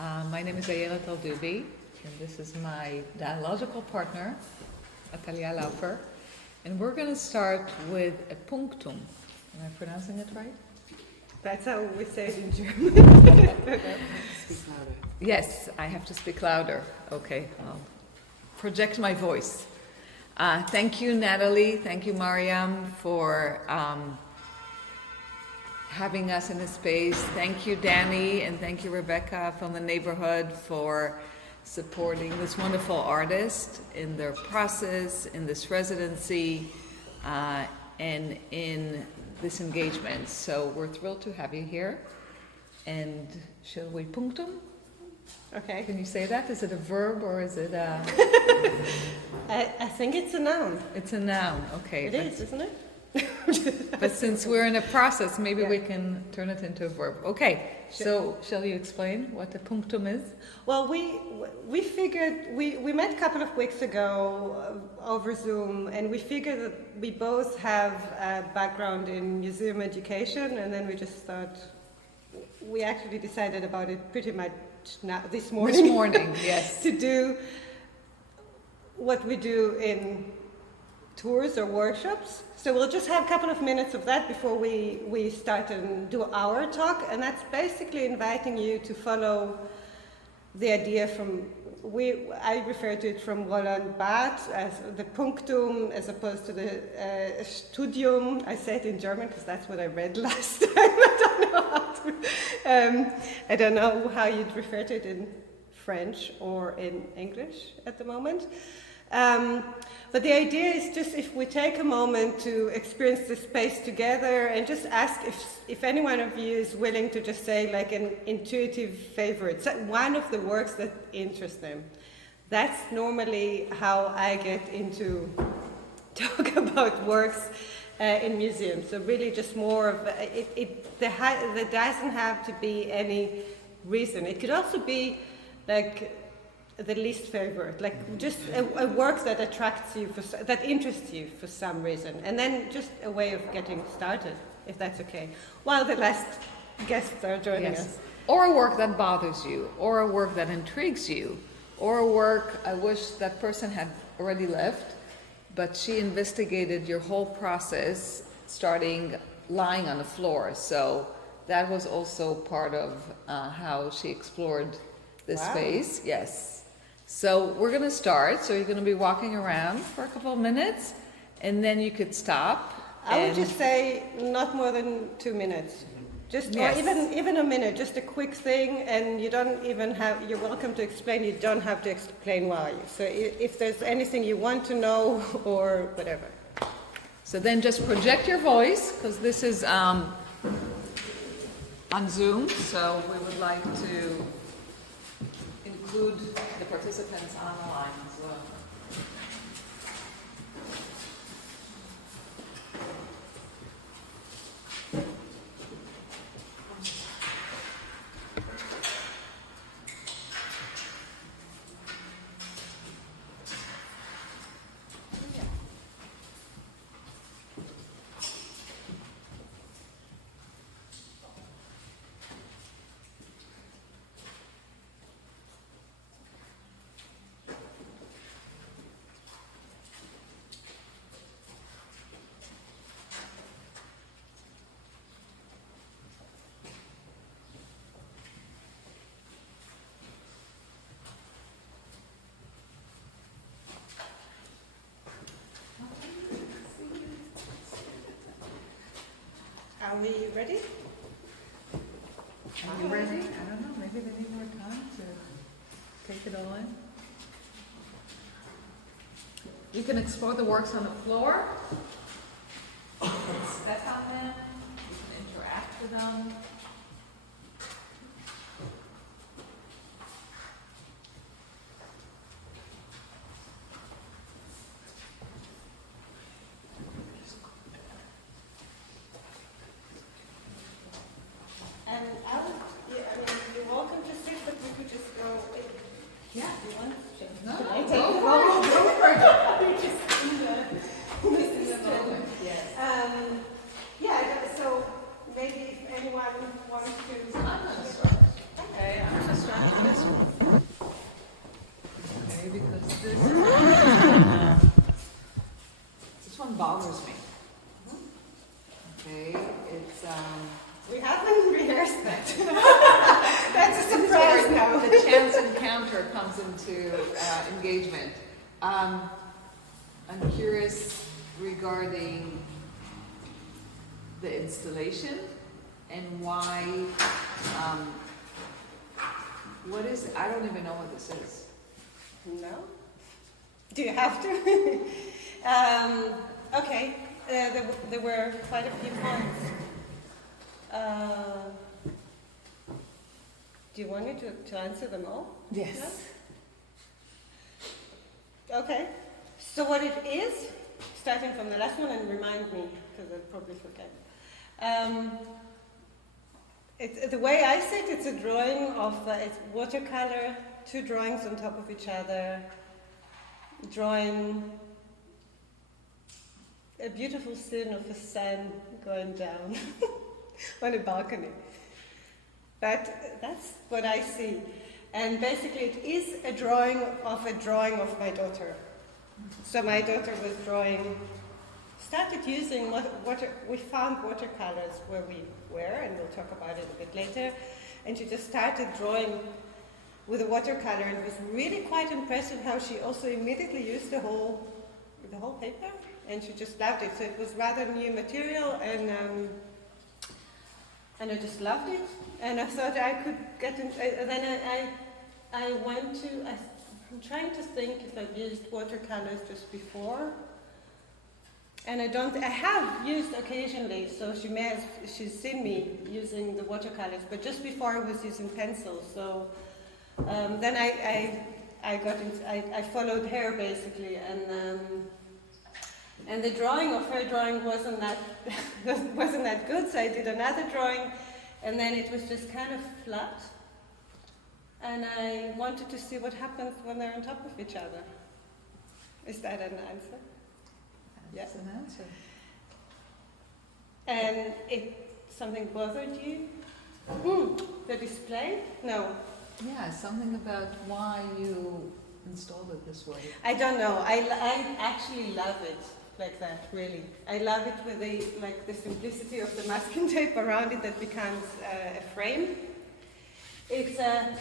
My name is Ayelet Aldouby, and this is my dialogical partner, Atalya Laufer. And we're going to start with a punctum. Am I pronouncing it right? That's how we say it in German. Speak louder. Yes, I have to speak louder. Okay, I'll project my voice. Thank you, Natalie. Thank you, Mariam, for having us in this space. Thank you, Danny, and thank you, Rebecca from the neighborhood, for supporting this wonderful artist in their process, in this residency, and in this engagement. So we're thrilled to have you here. And shall we punctum? Okay. Can you say that? Is it a verb or is it a... I think it's a noun. It's a noun, okay. It is, isn't it? But since we're in a process, maybe Yeah. we can turn it into a verb. Okay, so shall you explain what the punctum is? Well, we figured, we met a couple of weeks ago over Zoom, and we figured that we both have a background in museum education, and then we just thought, we actually decided about it pretty much now, this morning. This morning, yes. To do what we do in tours or workshops. So we'll just have a couple of minutes of that before we start and do our talk, and that's basically inviting you to follow the idea from, I refer to it from Roland Barthes as the punctum as opposed to the studium. I say it in German because that's what I read last time. I don't know how you'd refer to it in French or in English at the moment. But the idea is just if we take a moment to experience the space together and just ask if any one of you is willing to just say like an intuitive favorite, one of the works that interests them. That's normally how I get into talk about works in museums. So really just more of, there doesn't have to be any reason. It could also be like the least favorite, like just a work that attracts you, that interests you for some reason, and then just a way of getting started, if that's okay, while the last guests are joining us. Or a work that bothers you, or a work that intrigues you, or a work I wish that person had already left, but she investigated your whole process, starting lying on the floor. So that was also part of how she explored this space. Yes. So we're going to start. So you're going to be walking around for a couple of minutes, and then you could stop. I would just say not more than 2 minutes. Just, or even a minute, just a quick thing, and you don't even have, you're welcome to explain, you don't have to explain why. So if there's anything you want to know or whatever. So then just project your voice, because this is on Zoom, so we would like to include the participants on the line as well. Are we ready? Are you ready? I don't know, maybe they need more time to take it all in. You can explore the works on the floor. You can step on them. You can interact with them. And you're welcome to sit, but we could just go. Yeah, you want to? No, Can I take go the for it. phone? Go for it. You're just in the This is a moment. Yes. Yeah, so maybe if anyone Okay, it's, We haven't rehearsed that. That's a surprise now. the chance encounter comes into engagement. I'm curious regarding the installation and why, what is, I don't even know what this is. No? Do you have to? Okay, there were quite a few points. Do you want me to answer them all? Yes. No? Okay. So what it is, starting from the last one, and remind me, because I'll probably forget. The way I see it, it's a drawing of it's watercolor, two drawings on top of each other, drawing a beautiful scene of the sun going down on a balcony. But that's what I see. And basically it is a drawing of my daughter. So my daughter was started using we found watercolors where we were, and we'll talk about it a bit later. And she just started drawing with a watercolor, and it was really quite impressive how she also immediately used the whole paper, and she just loved it. So it was rather new material, and I just loved it. And I thought I could get in. Then I'm trying to think if I've used watercolors just before. And I have used occasionally, so she's seen me using the watercolors, but just before I was using pencils. So then I followed her basically, and the drawing of her drawing wasn't that good. So I did another drawing, and then it was just kind of flat. And I wanted to see what happens when they're on top of each other. Is that an answer? That's an answer. And something bothered you? The display? No. Yeah, something about why you installed it this way. I don't know. I actually love it like that, really. I love it with the simplicity of the masking tape around it that becomes a frame. It's a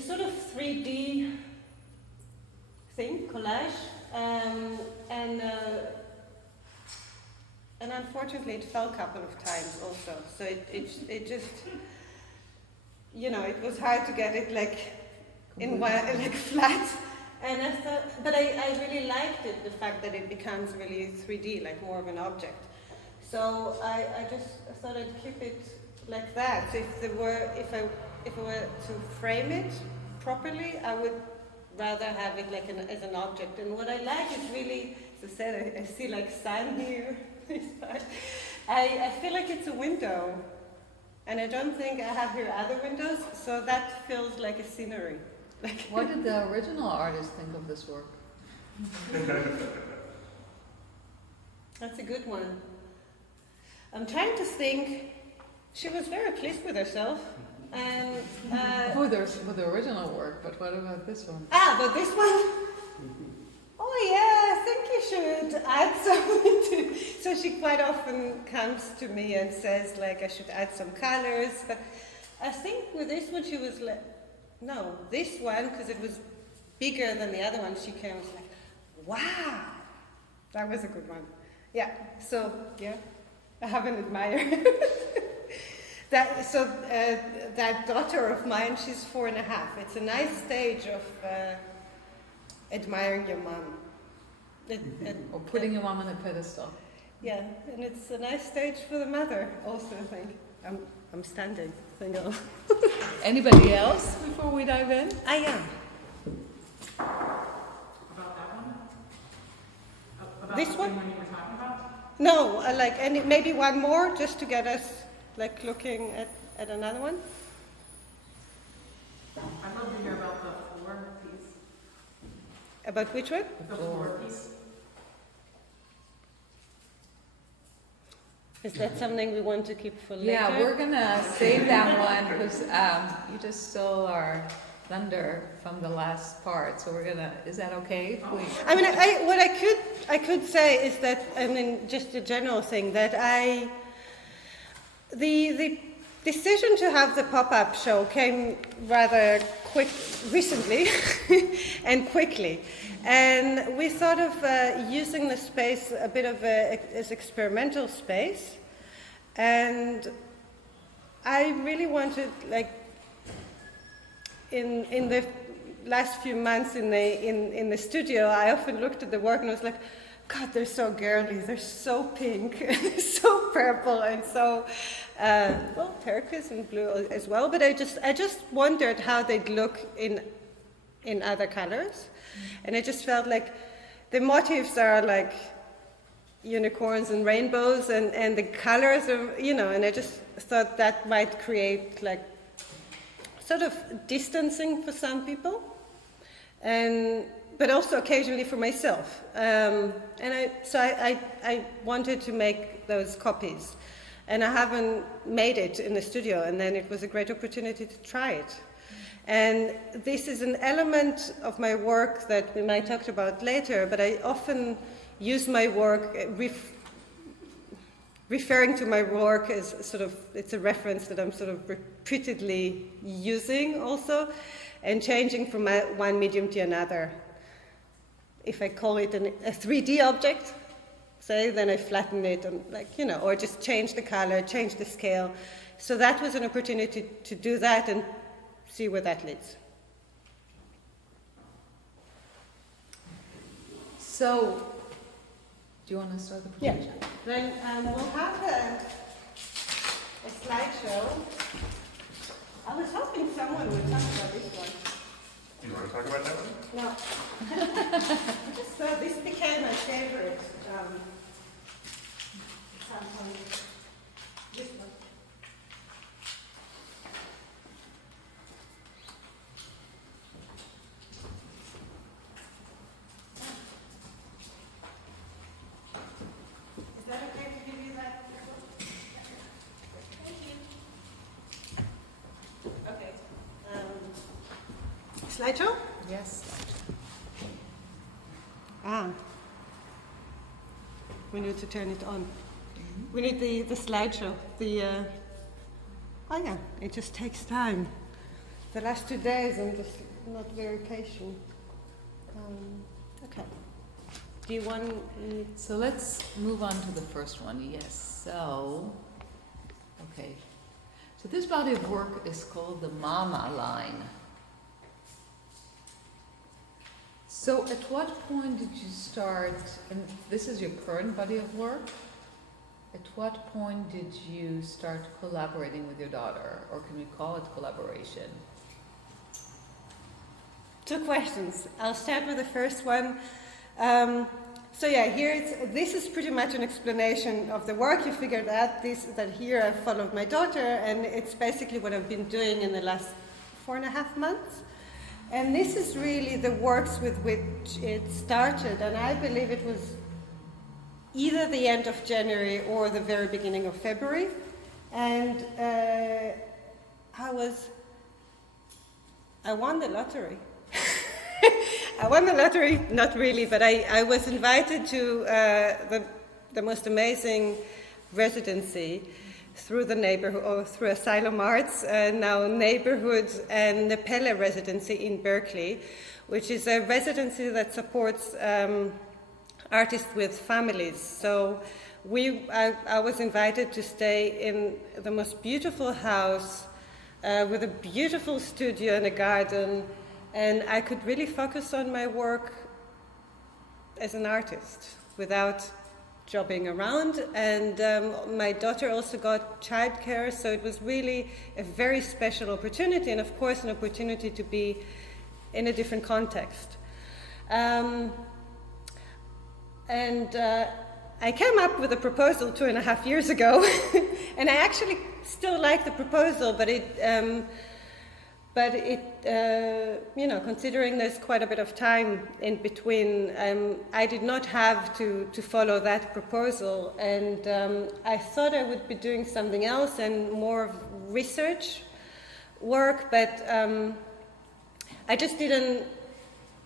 sort of 3D thing, collage. And unfortunately it fell a couple of times also. So it just, it was hard to get it flat. And I thought, but I really liked it, the fact that it becomes really 3D, like more of an object. So I thought I'd keep it like that. So if I were to frame it properly, I would rather have it as an object. And what I like is really, as I said, I see like sun here. I feel like it's a window, and I don't think I have here other windows, so that feels like a scenery. What did the original artist think of this work? That's a good one. I'm trying to think. She was very pleased with herself. And with the original work, but what about this one? But this one? Oh yeah, I think you should add something to. So she quite often comes to me and says I should add some colors, but I think with this one she was no, this one, because it was bigger than the other one, she came and was like, wow, that was a good one. Yeah, so yeah, I have an admirer. That daughter of mine, she's 4.5. It's a nice stage of admiring your mom. Or putting your mom on a pedestal. Yeah, and it's a nice stage for the mother also, I think. I'm standing. Anybody else before we dive in? I am. About that one? About This the one? thing you were talking about? No, maybe one more just to get us looking at another one. I'd love to hear about the floor piece. About which one? The floor piece. Is that something we want to keep for later? Yeah, we're gonna save that one because you just stole our thunder from the last part, so we're gonna, is that okay? if we- I mean, what I could say is that, I mean, just a general thing, that the decision to have the pop-up show came rather recently and quickly. And we thought of using the space a bit of as experimental space. And I really wanted, like, in the last few months in the studio, I often looked at the work and I was like, God, they're so girly, they're so pink, they're so purple, and so, well, turquoise and blue as well. But I just wondered how they'd look in other colors. And I just felt like the motifs are like unicorns and rainbows, and the colors are, you know, and I just thought that might create like sort of distancing for some people, but also occasionally for myself. And I wanted to make those copies, and I haven't made it in the studio, and then it was a great opportunity to try it. And this is an element of my work that we might talk about later, but I often use my work, referring to my work as sort of, it's a reference that I'm sort of repeatedly using also, and changing from one medium to another. If I call it a 3D object, say, then I flatten it, and like, you know, or just change the color, change the scale. So that was an opportunity to do that and see where that leads. So, do you want to start the presentation? Yeah. Then we'll have a slideshow. I was hoping someone would talk about this one. You want to talk about that one? No. I just thought this became my favorite. At some point. This one. Is that okay to give you that? Thank you. Okay. Slideshow? Yes. We need to turn it on. We need the slideshow. Oh yeah, it just takes time. The last 2 days I'm just not very patient. Okay. Do you want me? So let's move on to the first one, yes. So, okay. So this body of work is called the Mama line. So at what point did you start, and this is your current body of work, at what point did you start collaborating with your daughter, or can we call it collaboration? 2 questions. I'll start with the first one. So yeah, this is pretty much an explanation of the work. You figured out that here I followed my daughter, and it's basically what I've been doing in the last 4.5 months. And this is really the works with which it started, and I believe it was either the end of January or the very beginning of February. And I won the lottery. I won the lottery, not really, but I was invited to the most amazing residency through the neighborhood, or through Asylum Arts, now Neighborhood, and the Pele Residency in Berkeley, which is a residency that supports artists with families. So I was invited to stay in the most beautiful house with a beautiful studio and a garden, and I could really focus on my work as an artist without jobbing around. And my daughter also got childcare, so it was really a very special opportunity, and of course an opportunity to be in a different context. And I came up with a proposal 2.5 years ago, and I actually still like the proposal, but it, considering there's quite a bit of time in between, I did not have to follow that proposal, and I thought I would be doing something else and more research work, but I just didn't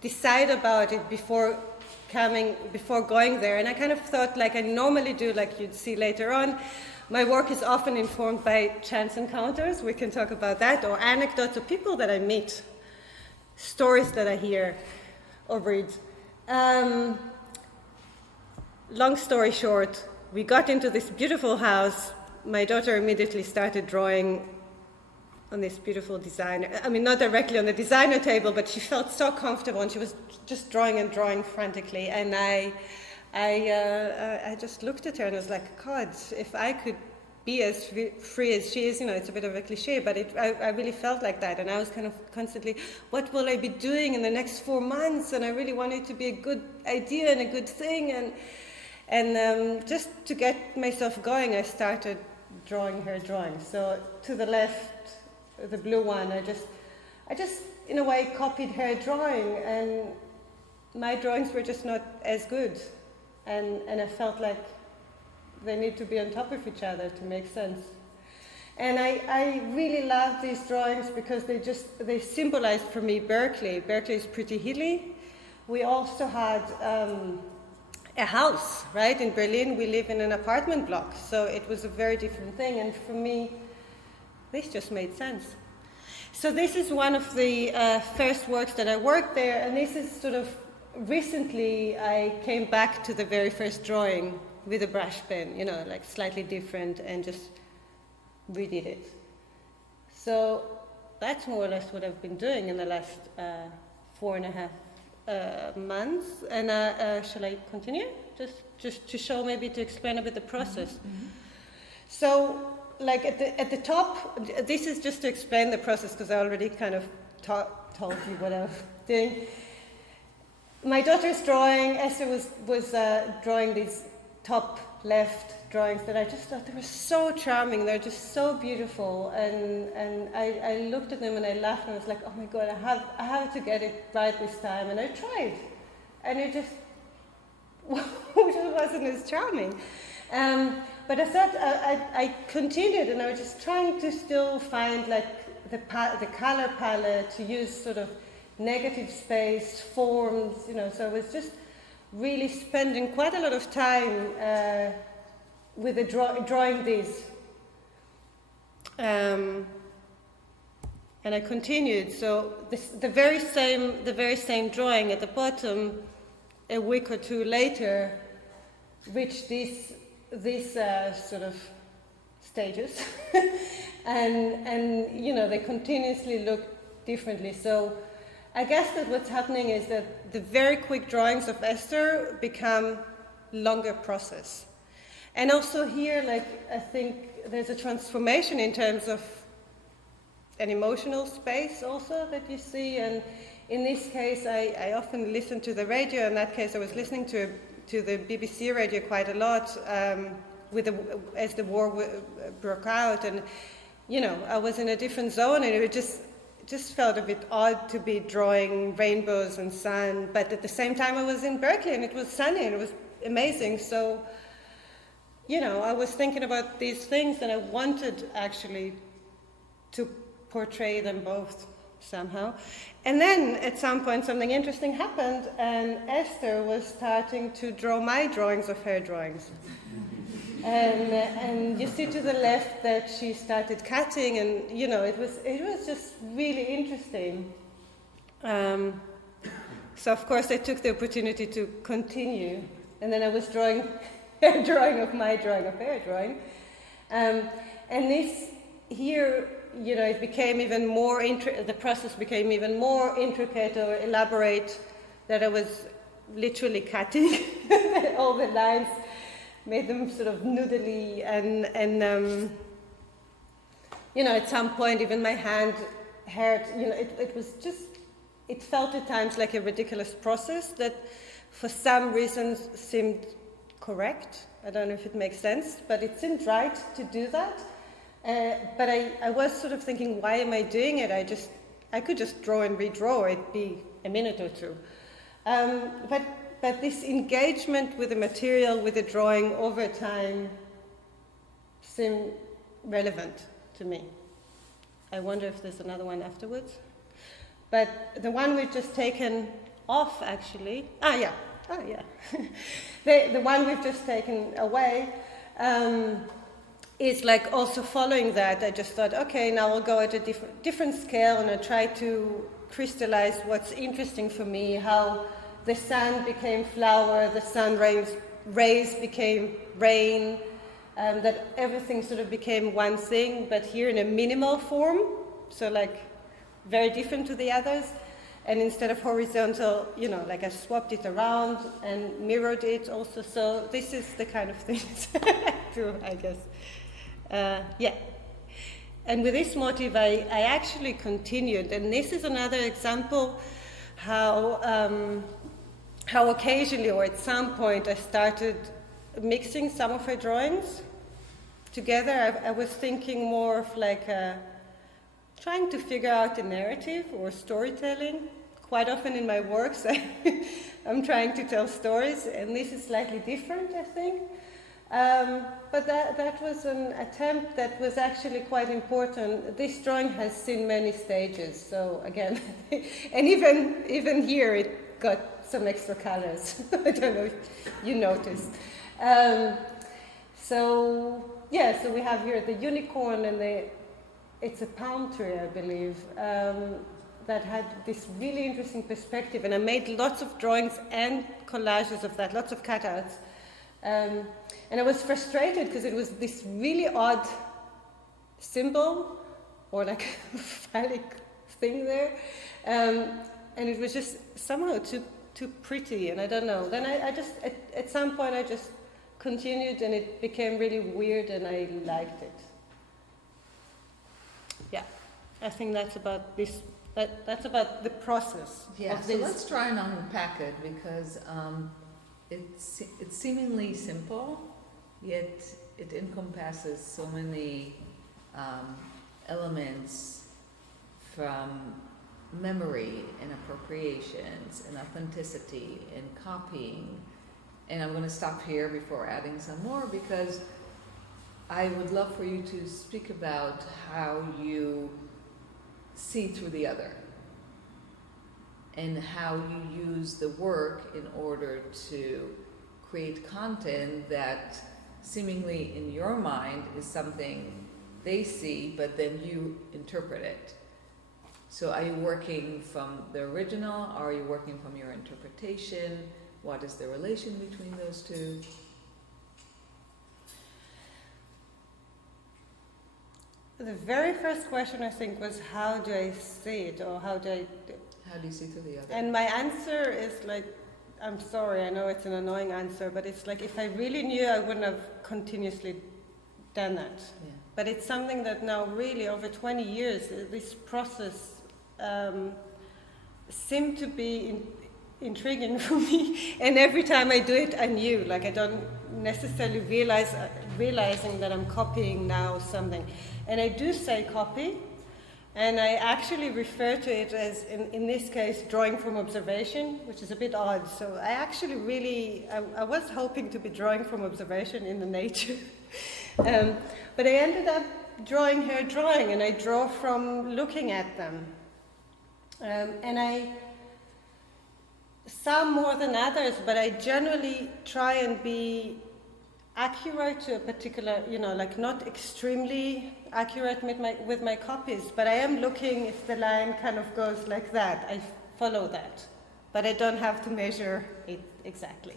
decide about it before going there. And I kind of thought, like I normally do, like you'd see later on, my work is often informed by chance encounters. We can talk about that, or anecdotes of people that I meet, stories that I hear or read. Long story short, we got into this beautiful house. My daughter immediately started drawing on this beautiful designer. I mean, not directly on the designer table, but she felt so comfortable, and she was just drawing and drawing frantically. And I just looked at her and was like, God, if I could be as free as she is, you know, it's a bit of a cliche, but I really felt like that. And I was kind of constantly, what will I be doing in the next 4 months? And I really wanted it to be a good idea and a good thing. And just to get myself going, I started drawing her drawings. So to the left, the blue one, I just in a way copied her drawing, and my drawings were just not as good. And I felt like they need to be on top of each other to make sense. And I really love these drawings because they symbolized for me Berkeley. Berkeley is pretty hilly. We also had a house, right? In Berlin, we live in an apartment block, so it was a very different thing. And for me, this just made sense. So this is one of the first works that I worked there, and this is sort of recently I came back to the very first drawing with a brush pen, you know, like slightly different, and just redid it. So that's more or less what I've been doing in the last 4.5 months. And shall I continue? Just to show, maybe to explain a bit the process. Mm-hmm. So, like at the top, this is just to explain the process because I already kind of told you what I was doing. My daughter's drawing, Esther was drawing these top left drawings that I just thought they were so charming. They're just so beautiful, and I looked at them and I laughed and I was like, oh my God, I have to get it right this time. And I tried, and it just wasn't as charming. But I thought I continued, and I was just trying to still find like the color palette, to use sort of negative space, forms, you know. So I was just really spending quite a lot of time with the drawing these. And I continued. So the very same drawing at the bottom, a week or two later, reached these sort of stages, and you know, they continuously look differently. So I guess that what's happening is that the very quick drawings of Esther become longer process. And also here, like, I think there's a transformation in terms of an emotional space also that you see. And in this case, I often listen to the radio. In that case, I was listening to the BBC radio quite a lot as the war broke out. And, you know, I was in a different zone, and it just felt a bit odd to be drawing rainbows and sun, but at the same time I was in Berkeley and it was sunny and it was amazing. So, you know, I was thinking about these things and I wanted actually to portray them both somehow. And then at some point something interesting happened, and Esther was starting to draw my drawings of her drawings. And you see to the left that she started cutting, and you know, it was just really interesting. So of course I took the opportunity to continue, and then I was drawing her drawing of my drawing of her drawing, and this here, you know, it became even more the process became even more intricate or elaborate, that I was literally cutting all the lines. Made them sort of noodly, and you know, at some point even my hand hurt. You know, it felt at times like a ridiculous process that for some reasons seemed correct. I don't know if it makes sense, but it seemed right to do that. But I was sort of thinking, why am I doing it? I could just draw and redraw. It'd be a minute or two. But this engagement with the material, with the drawing over time, seemed relevant to me. I wonder if there's another one afterwards. But the one we've just taken off, actually, the one we've just taken away is like also following that. I just thought, okay, now I'll go at a different scale and I try to crystallize what's interesting for me, how the sun became flower, the sun rays became rain, that everything sort of became one thing, but here in a minimal form, so like very different to the others. And instead of horizontal, like I swapped it around and mirrored it also. So this is the kind of things I do, I guess. And with this motive, I actually continued. And this is another example how occasionally or at some point I started mixing some of her drawings together. I was thinking more of like trying to figure out a narrative or storytelling. Quite often in my works, I'm trying to tell stories, and this is slightly different, I think. But that was an attempt that was actually quite important. This drawing has seen many stages, so again, and even here it got some extra colors. I don't know if you noticed. So we have here the unicorn, and it's a palm tree, I believe, that had this really interesting perspective, and I made lots of drawings and collages of that, lots of cutouts. And I was frustrated because it was this really odd symbol or like phallic thing there, and it was just somehow too pretty, and I don't know. Then I just at some point I just continued, and it became really weird, and I liked it. Yeah, I think that's about this. That's about the process. Yeah, of so this. let's try and unpack it, because it's seemingly simple, yet it encompasses so many elements, from memory and appropriations and authenticity and copying. And I'm going to stop here before adding some more, because I would love for you to speak about how you see through the other, and how you use the work in order to create content that seemingly in your mind is something they see, but then you interpret it. So are you working from the original, or are you working from your interpretation? What is the relation between those two? The very first question, I think, was how do I see it, or how do you see through the other? And my answer is like, I'm sorry, I know it's an annoying answer, but it's like if I really knew, I wouldn't have continuously done that. Yeah. But it's something that now really over 20 years, this process seemed to be intriguing for me. And every time I do it, I knew, like I don't necessarily realizing that I'm copying now something. And I do say copy, and I actually refer to it as, in this case, drawing from observation, which is a bit odd. So I actually really, I was hoping to be drawing from observation in the nature. But I ended up drawing her drawing, and I draw from looking at them. And some more than others, but I generally try and be accurate to a particular, like not extremely accurate with my copies, but I am looking if the line kind of goes like that, I follow that, but I don't have to measure it exactly.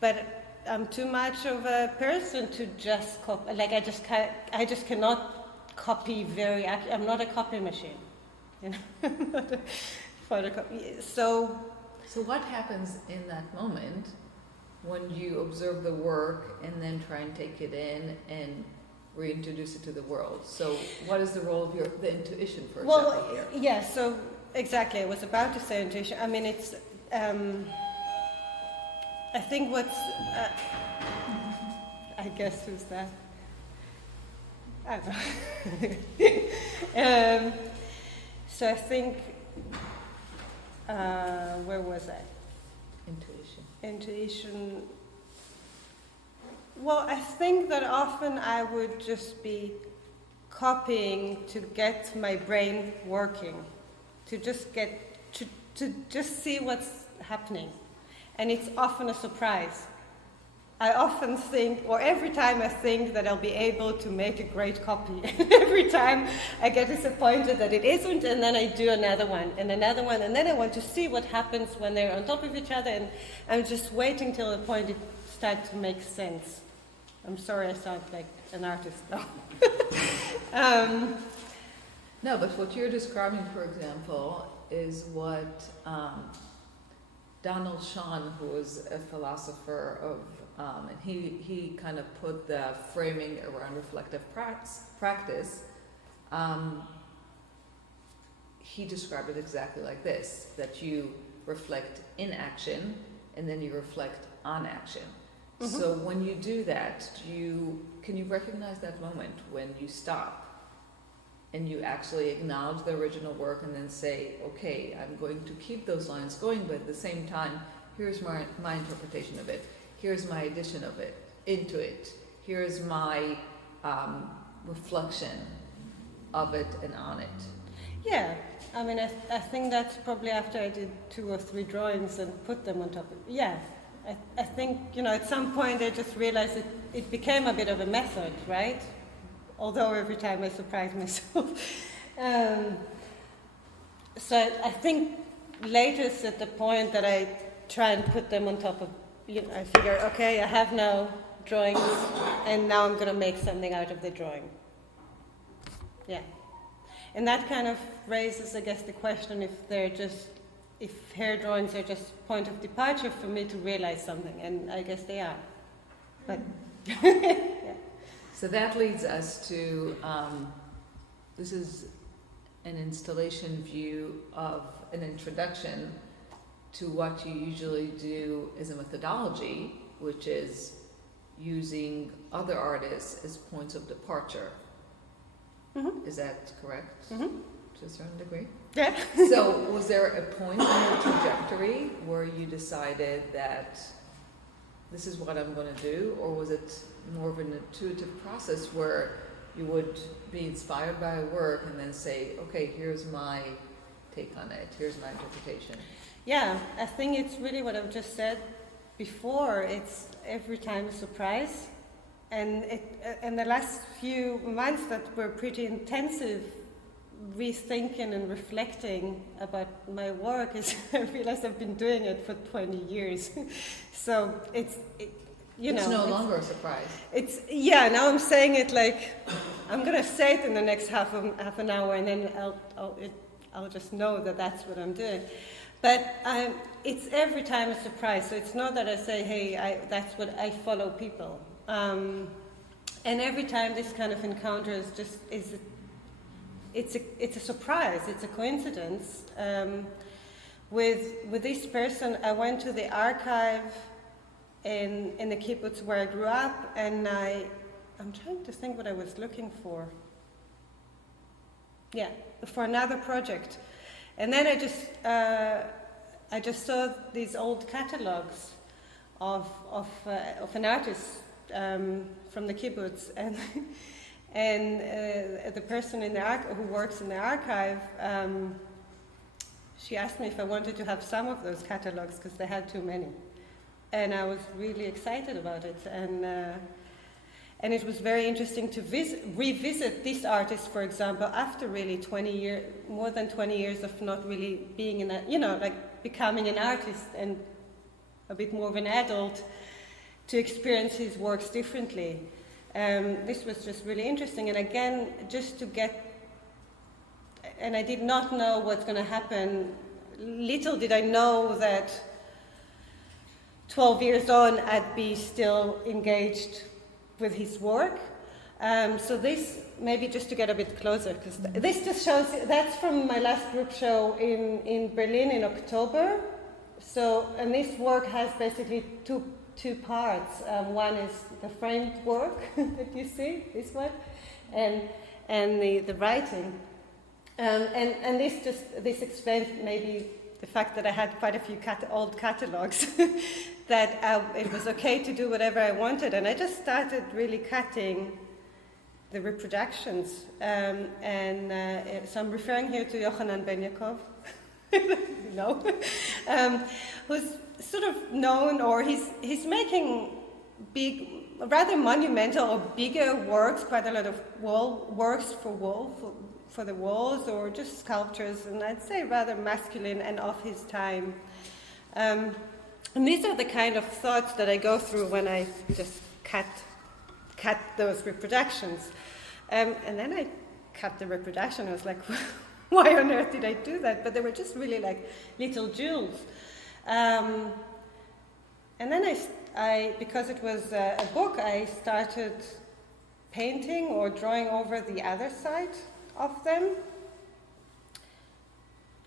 But I'm too much of a person to just copy, like I just cannot copy I'm not a copy machine, I'm not a photocopy. So what happens in that moment when you observe the work and then try and take it in and reintroduce it to the world? So what is the role of the intuition, for example, here? Yeah, so exactly, I was about to say intuition. I mean, it's, I think what's, I guess who's that? I don't know. So I think, where was I? Intuition. Intuition. Well, I think that often I would just be copying to get my brain working, to just just see what's happening. And it's often a surprise. I often think, or every time I think that I'll be able to make a great copy. Every time I get disappointed that it isn't, and then I do another one, and then I want to see what happens when they're on top of each other, and I'm just waiting till the point it starts to make sense. I'm sorry I sound like an artist now. No, but what you're describing, for example, is what Donald Shawn, who was a philosopher of, and he kind of put the framing around reflective practice. He described it exactly like this, that you reflect in action and then you reflect on action. Mm-hmm. So when you do that, can you recognize that moment when you stop and you actually acknowledge the original work and then say, okay, I'm going to keep those lines going, but at the same time, here's my interpretation of it. Here's my addition of it, into it. Here's my reflection of it and on it. Yeah, I mean, I think that's probably after I did 2 or 3 drawings and put them on top of, yeah. I think, at some point I just realized it became a bit of a method, right? Although every time I surprise myself. So I think later it's at the point that I try and put them on top of, I figure, okay, I have now drawings, and now I'm going to make something out of the drawing. Yeah. And that kind of raises, I guess, the question if hair drawings are just point of departure for me to realize something, and I guess they are. But, yeah. So that leads us to, this is an installation view of an introduction to what you usually do as a methodology, which is using other artists as points of departure. Mm-hmm. Is that correct? Mm-hmm. To a certain degree? Yeah. So was there a point in your trajectory where you decided that this is what I'm going to do, or was it more of an intuitive process where you would be inspired by a work and then say, okay, here's my take on it, here's my interpretation? Yeah, I think it's really what I've just said before. It's every time a surprise. And the last few months that were pretty intensive rethinking and reflecting about my work is I realized I've been doing it for 20 years. So it's no longer a surprise. Now I'm saying it like I'm going to say it in the next half an hour, and then I'll just know that that's what I'm doing. But it's every time a surprise. So it's not that I say, hey, that's what I follow people. And every time this kind of encounter it's a surprise, it's a coincidence. With this person, I went to the archive in the kibbutz where I grew up, and I'm trying to think what I was looking for. Yeah, for another project. And then I just saw these old catalogs of an artist from the kibbutz, and the person who works in the archive, she asked me if I wanted to have some of those catalogs because they had too many, and I was really excited about it, and it was very interesting to revisit this artist, for example, after really more than 20 years of not really being in that, like becoming an artist and a bit more of an adult, to experience his works differently. This was just really interesting, and again, just to and I did not know what's going to happen. Little did I know that 12 years on, I'd be still engaged with his work. So this, maybe just to get a bit closer, because this just shows, that's from my last group show in Berlin in October. So, and this work has basically two parts. One is the framed work that you see, this one, and the writing. And this explains maybe the fact that I had quite a few old catalogs. that it was okay to do whatever I wanted, and I just started really cutting the reproductions. So I'm referring here to Yochanan Ben Yaakov, no, who's sort of known, or he's making big, rather monumental or bigger works, quite a lot of works for the walls, or just sculptures, and I'd say rather masculine and of his time. And these are the kind of thoughts that I go through when I just cut those reproductions. And then I cut the reproduction. I was like, why on earth did I do that? But they were just really like little jewels. And then I because it was a book, I started painting or drawing over the other side of them.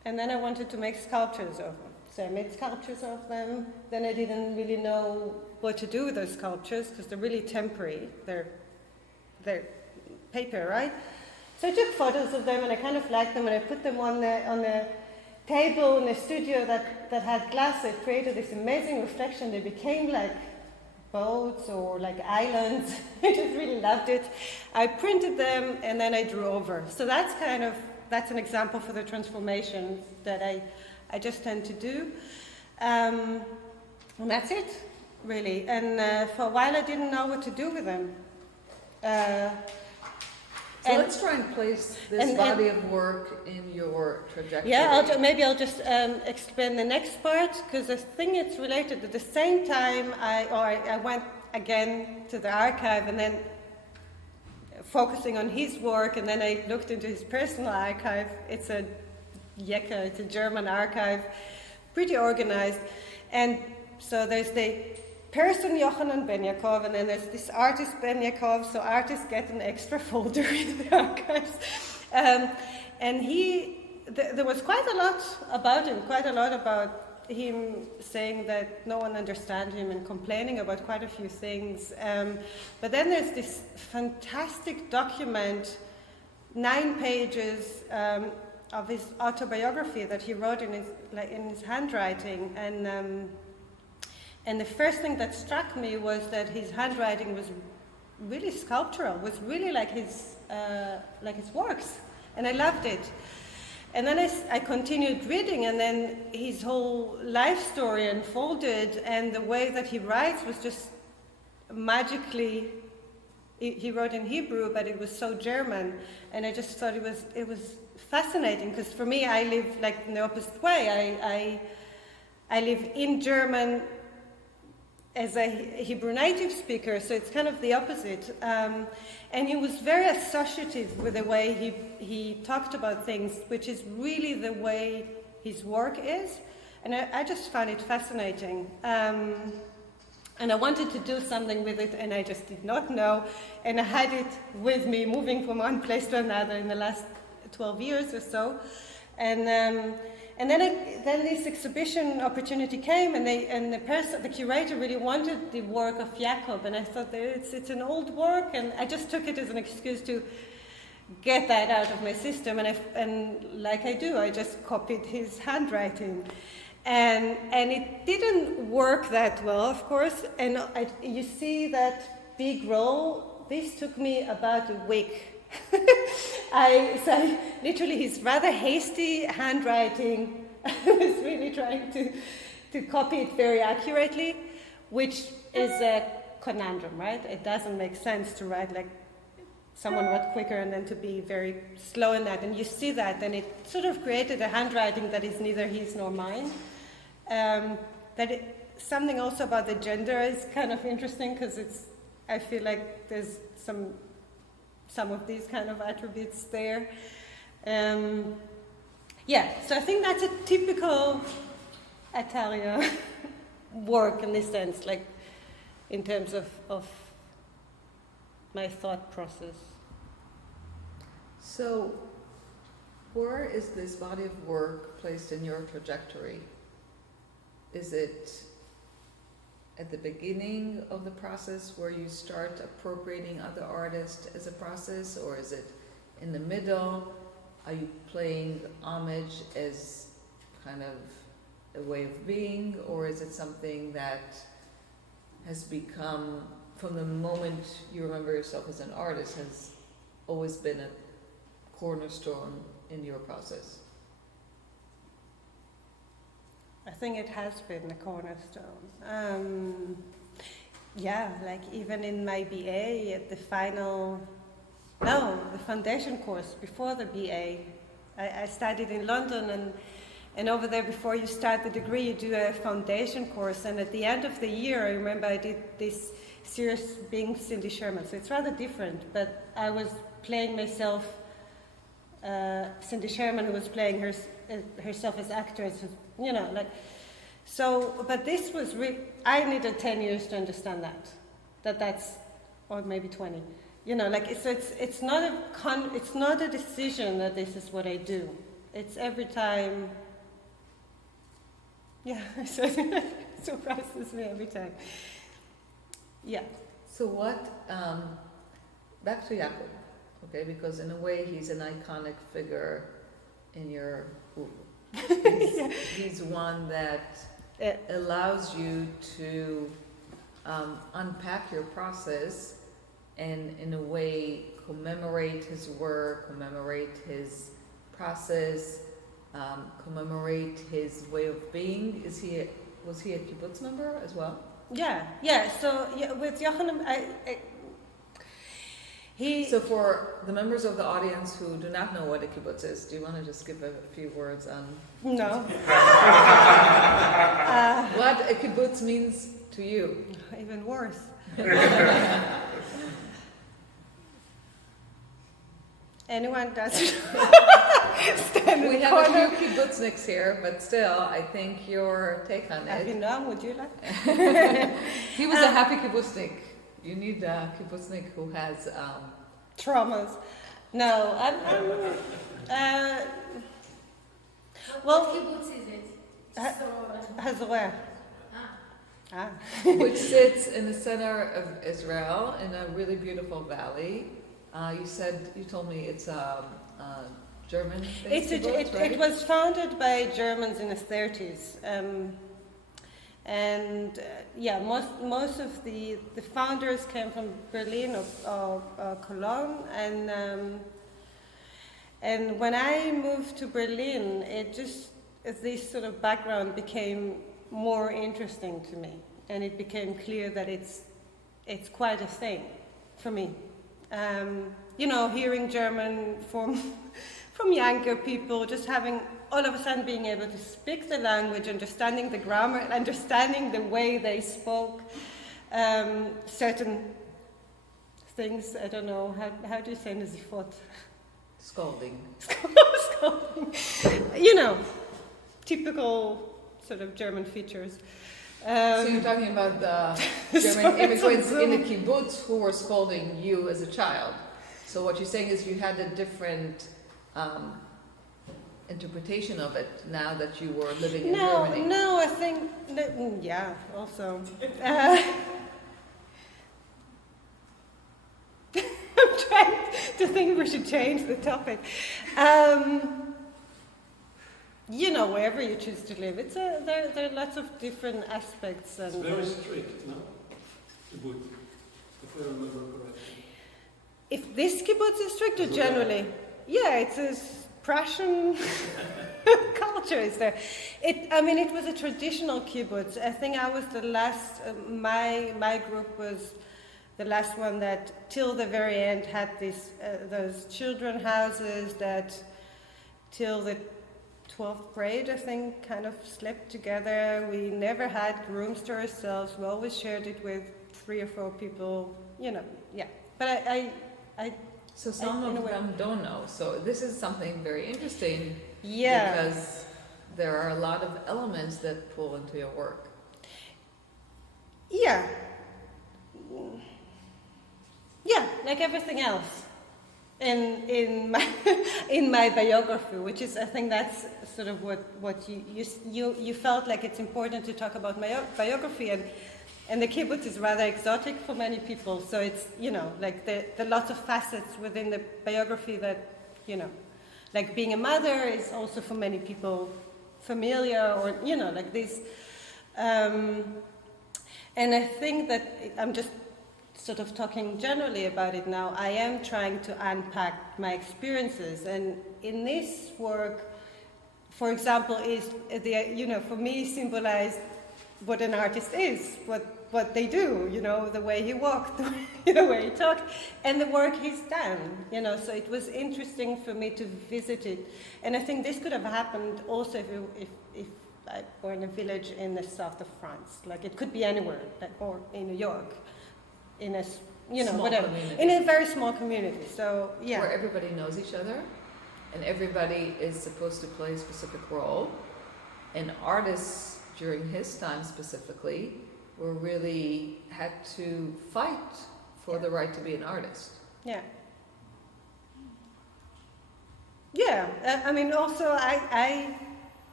And then I wanted to make sculptures of them. So I made sculptures of them. Then I didn't really know what to do with those sculptures because they're really temporary. They're paper, right? So I took photos of them and I kind of liked them, and I put them on the table in a studio that had glass. So it created this amazing reflection. They became like boats or like islands. I just really loved it. I printed them and then I drew over. So that's an example for the transformation that I just tend to do. And that's it, really. And for a while I didn't know what to do with them. So let's try and place this body of work in your trajectory. Yeah, maybe I'll just explain the next part, because I think it's related. At the same time, I went again to the archive and then focusing on his work, and then I looked into his personal archive. It's a Yeka, it's a German archive, pretty organized. And so there's the person Yochanan Ben Yaakov, and then there's this artist Ben Yaakov, so artists get an extra folder in the archives. And there was quite a lot about him saying that no one understands him and complaining about quite a few things. But then there's this fantastic document, 9 pages of his autobiography that he wrote in his handwriting. And the first thing that struck me was that his handwriting was really sculptural, was really like his works, and I loved it. And then I continued reading, and then his whole life story unfolded, and the way that he writes was just magically. He wrote in Hebrew, but it was so German, and I just thought it was fascinating, because for me, I live like in the opposite way. I live in German as a Hebrew native speaker, so it's kind of the opposite. And he was very associative with the way he talked about things, which is really the way his work is. And I just found it fascinating. And I wanted to do something with it, and I just did not know. And I had it with me, moving from one place to another in the last 12 years or so. And then this exhibition opportunity came, and the curator really wanted the work of Jacob, and I thought that it's an old work, and I just took it as an excuse to get that out of my system, and like I do, I just copied his handwriting, and it didn't work that well, of course, and you see that big roll. This took me about a week. So literally his rather hasty handwriting, I was really trying to copy it very accurately, which is a conundrum, right? It doesn't make sense to write like someone wrote quicker and then to be very slow in that, and you see that, and it sort of created a handwriting that is neither his nor mine. Something also about the gender is kind of interesting, because I feel like there's some of these kind of attributes there. So I think that's a typical Atalya work in this sense, like in terms of my thought process. So where is this body of work placed in your trajectory? Is it at the beginning of the process where you start appropriating other artists as a process, or is it in the middle? Are you playing homage as kind of a way of being, or is it something that has become, from the moment you remember yourself as an artist, has always been a cornerstone in your process? I think it has been a cornerstone. Yeah, like even in my BA at the foundation course before the BA, I studied in London, and over there before you start the degree you do a foundation course, and at the end of the year I remember I did this series being Cindy Sherman, so it's rather different, but I was playing myself, Cindy Sherman, who was playing herself as actress, you know, like, so, but this was I needed 10 years to understand that's, or maybe 20, you know, like, so it's not a decision that this is what I do. It's every time, yeah, so it surprises me every time. Yeah. So what, back to Jakob, okay, because in a way he's an iconic figure in your group. He's one that allows you to unpack your process and in a way commemorate his work, commemorate his process, commemorate his way of being. Was he a kibbutz member as well? Yeah. So with Yochanan, So for the members of the audience who do not know what a kibbutz is, do you want to just give a few words on No. what a kibbutz means to you? Even worse. Anyone does stand in We the have corner. a few kibbutzniks here, but still, I think your take on it. Abinam, would you like? He was a happy kibbutznik. You need a kibbutznik who has Traumas. No, well, What kibbutz is it? Hazorah. Ah. which sits in the center of Israel in a really beautiful valley. You told me it's a German kibbutz, right? It was founded by Germans in the 30s. Most of the founders came from Berlin or Cologne, and when I moved to Berlin, this sort of background became more interesting to me, and it became clear that it's quite a thing for me. Hearing German from younger people, just having all of a sudden being able to speak the language, understanding the grammar, understanding the way they spoke certain things. I don't know, how do you say nezifot? Scolding. Scolding. Typical sort of German features. So you're talking about the German immigrants in the kibbutz who were scolding you as a child. So what you're saying is you had a different interpretation of it now that you were living in Germany. No, I think also. I'm trying to think we should change the topic. Wherever you choose to live, there are lots of different aspects. It's very strict, no? Kibbutz, if I remember correctly. If this kibbutz is strict, or generally? Yeah, it's a Prussian culture is there. It was a traditional kibbutz. I think I was the last, my group was the last one that till the very end had those children houses that till the 12th grade, I think, kind of slept together. We never had rooms to ourselves. We always shared it with 3 or 4 people, But So some of them don't know. So this is something very interesting. Yeah. Because there are a lot of elements that pull into your work. Yeah. Yeah, like everything else in my biography, which is, I think that's sort of what you felt like it's important to talk about my biography, and the kibbutz is rather exotic for many people. So it's like the lots of facets within the biography that like being a mother is also for many people familiar, or like this. And I think that I'm just sort of talking generally about it now. I am trying to unpack my experiences, and in this work, for example, is for me symbolize what an artist is, what they do, the way he walked, the way he talked, and the work he's done, so it was interesting for me to visit it. And I think this could have happened also if I were in a village in the south of France. Like, it could be anywhere, or in New York, in a, Small whatever, community. in a very small community. So, yeah. Where everybody knows each other, and everybody is supposed to play a specific role. And artists, during his time specifically, were really had to fight for the right to be an artist. Yeah. Yeah, I mean, also, I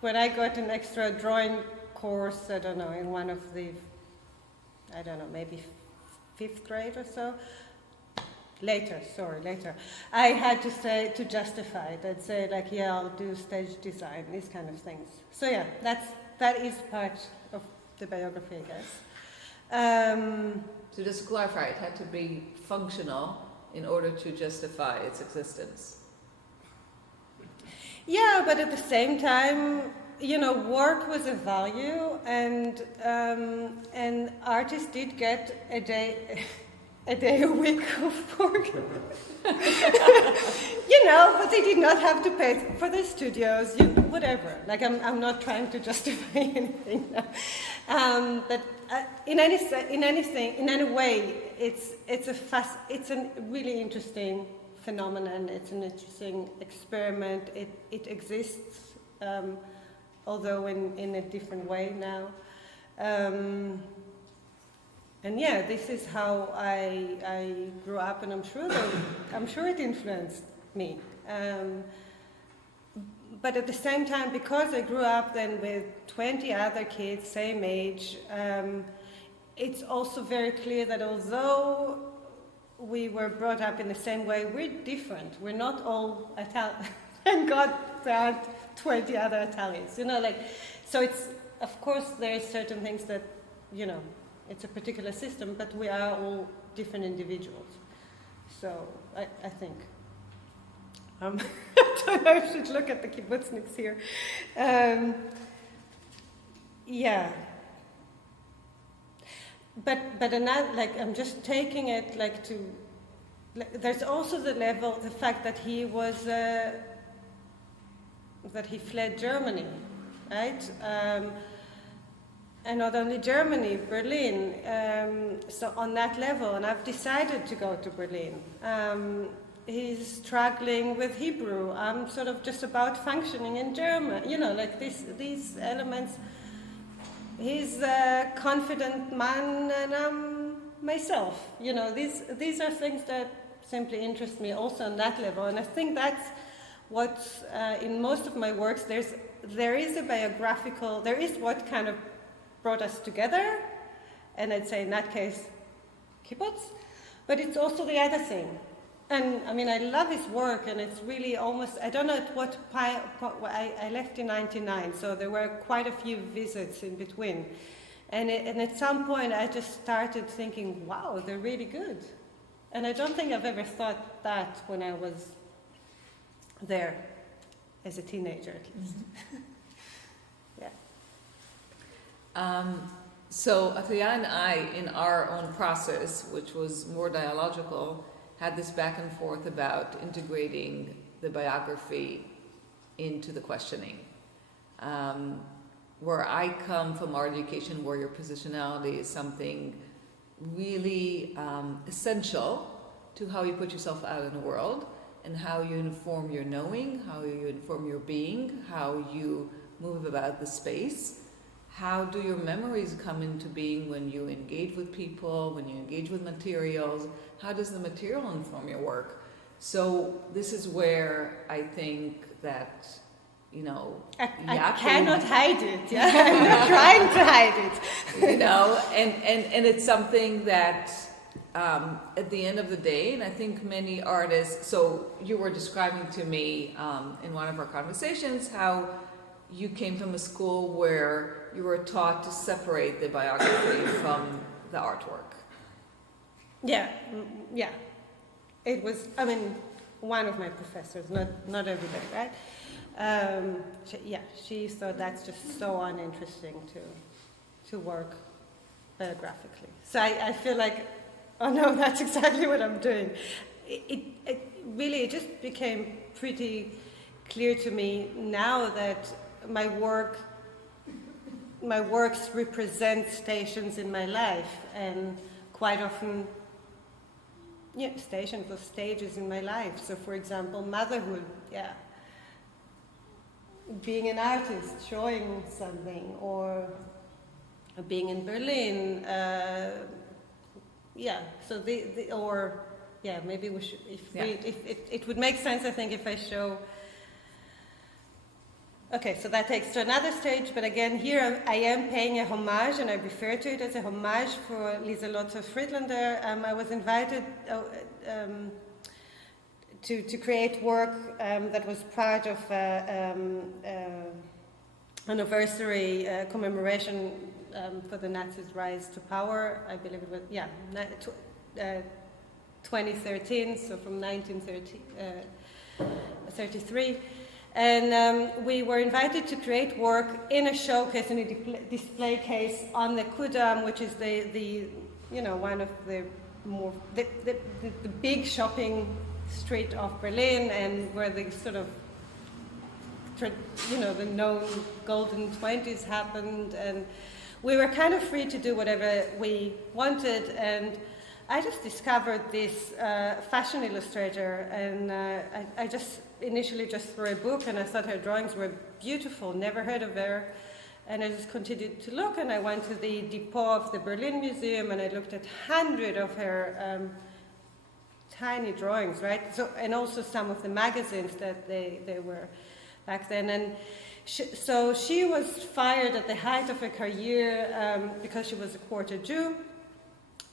when I got an extra drawing course, I don't know, in one of the, I don't know, maybe 5th grade or so, later, I had to justify it. I'd say, like, yeah, I'll do stage design, these kind of things. So yeah, that is part of the biography, I guess. So just to clarify, it had to be functional in order to justify its existence. Yeah, but at the same time, work was a value, and artists did get a day a week of work. But they did not have to pay for the studios, whatever. Like, I'm not trying to justify anything now. But in any way, it's a really interesting phenomenon. It's an interesting experiment. It exists, although in a different way now. And yeah, this is how I grew up, and I'm sure it influenced me. But at the same time, because I grew up then with 20 other kids, same age, it's also very clear that although we were brought up in the same way, we're different. We're not all Italian. Thank God there aren't 20 other Italians. So it's, of course, there are certain things that, it's a particular system, but we are all different individuals. So I think. I don't know if I should look at the kibbutzniks here. Yeah. But another, I'm just taking it there's also the fact that he was, that he fled Germany, right? And not only Germany, Berlin. So on that level, and I've decided to go to Berlin. He's struggling with Hebrew. I'm sort of just about functioning in German. These elements. He's a confident man, and I'm myself. These are things that simply interest me also on that level. And I think that's what, in most of my works, there is a biographical, there is what kind of brought us together, and I'd say in that case, kibbutz, but it's also the other thing. And I mean, I love his work, and it's really almost, I don't know at what I left in 99, so there were quite a few visits in between. And at some point I just started thinking, wow, they're really good. And I don't think I've ever thought that when I was there as a teenager, at least. Yeah. So Atalya and I, in our own process, which was more dialogical, had this back and forth about integrating the biography into the questioning. Where I come from art education, where your positionality is something really essential to how you put yourself out in the world, and how you inform your knowing, how you inform your being, how you move about the space. How do your memories come into being when you engage with people, when you engage with materials? How does the material inform your work? So this is where I think that, I cannot hide it. Yeah? I'm not trying to hide it. And it's something that at the end of the day, and I think many artists, so you were describing to me in one of our conversations how you came from a school where you were taught to separate the biography from the artwork. Yeah, yeah. It was, I mean, one of my professors, not everybody, right? She thought that's just so uninteresting to work biographically. So I feel like, oh no, that's exactly what I'm doing. It just became pretty clear to me now that my works represent stations in my life, and quite often, stations or stages in my life. So, for example, motherhood, being an artist, showing something, or being in Berlin, So maybe we should. It would make sense, I think, if I show. Okay, so that takes to another stage, but again, here I am paying a homage, and I refer to it as a homage for Lieselotte Friedlander. I was invited to create work that was part of anniversary commemoration for the Nazis' rise to power. I believe it was 2013, so from 1933. And we were invited to create work in a showcase, in a display case on the Kudamm, which is the one of the more the big shopping street of Berlin, and where the sort of the known golden 20s happened, and we were kind of free to do whatever we wanted. And I just discovered this fashion illustrator, and I just initially just through a book, and I thought her drawings were beautiful, never heard of her, and I just continued to look, and I went to the depot of the Berlin Museum, and I looked at hundreds of her tiny drawings, right? So, and also some of the magazines that they were back then, and so she was fired at the height of her career because she was a quarter Jew.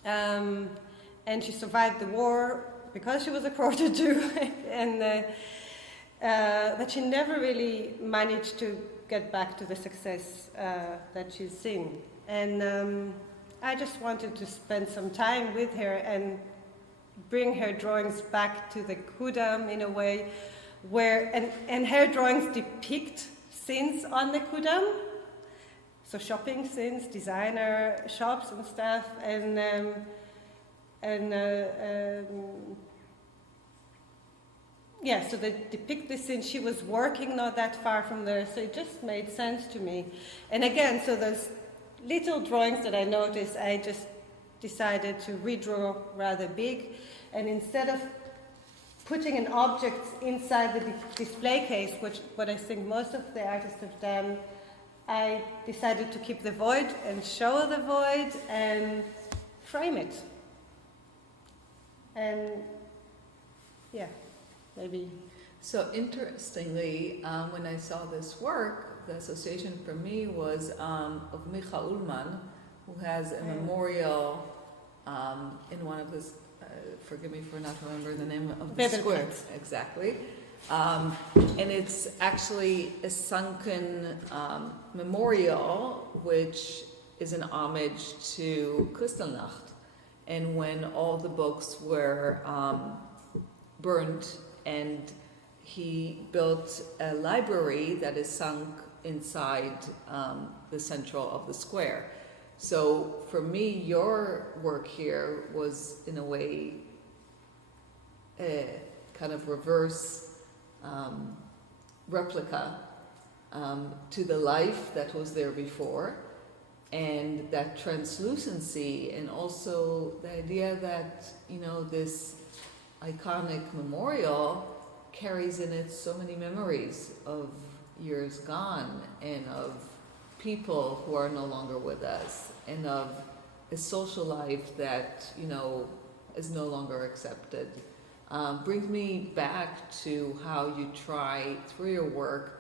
And she survived the war because she was a quarter Jew, but she never really managed to get back to the success that she's seen. And I just wanted to spend some time with her and bring her drawings back to the Kudamm in a way where, and her drawings depict scenes on the Kudamm, so shopping scenes, designer shops and stuff, so they depict this scene. She was working not that far from there, so it just made sense to me. And again, so those little drawings that I noticed, I just decided to redraw rather big, and instead of putting an object inside the display case, which what I think most of the artists have done, I decided to keep the void and show the void and frame it. And maybe. So interestingly, when I saw this work, the association for me was of Micha Ullman, who has a memorial in one of his, forgive me for not remembering the name of the square. Exactly. And it's actually a sunken memorial, which is an homage to Kristallnacht. And when all the books were burnt, and he built a library that is sunk inside the central of the square. So for me, your work here was in a way a kind of reverse replica to the life that was there before, and that translucency, and also the idea that, this iconic memorial carries in it so many memories of years gone, and of people who are no longer with us, and of a social life that, is no longer accepted. Brings me back to how you try, through your work,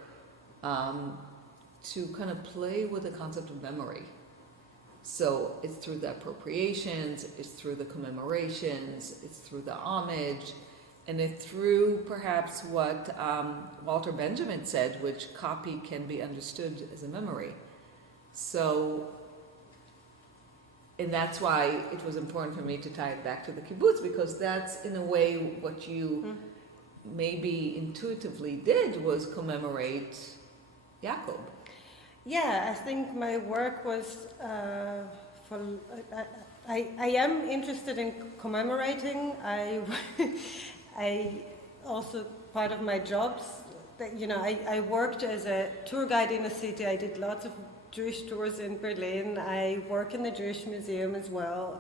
to kind of play with the concept of memory. So it's through the appropriations, it's through the commemorations, it's through the homage, And it through perhaps what Walter Benjamin said, which copy can be understood as a memory. So, and that's why it was important for me to tie it back to the kibbutz, because that's in a way what you maybe intuitively did was commemorate Jacob. Yeah, I think my work was I am interested in commemorating. I also, part of my jobs, that, you know, I worked as a tour guide in the city. I did lots of Jewish tours in Berlin. I work in the Jewish Museum as well.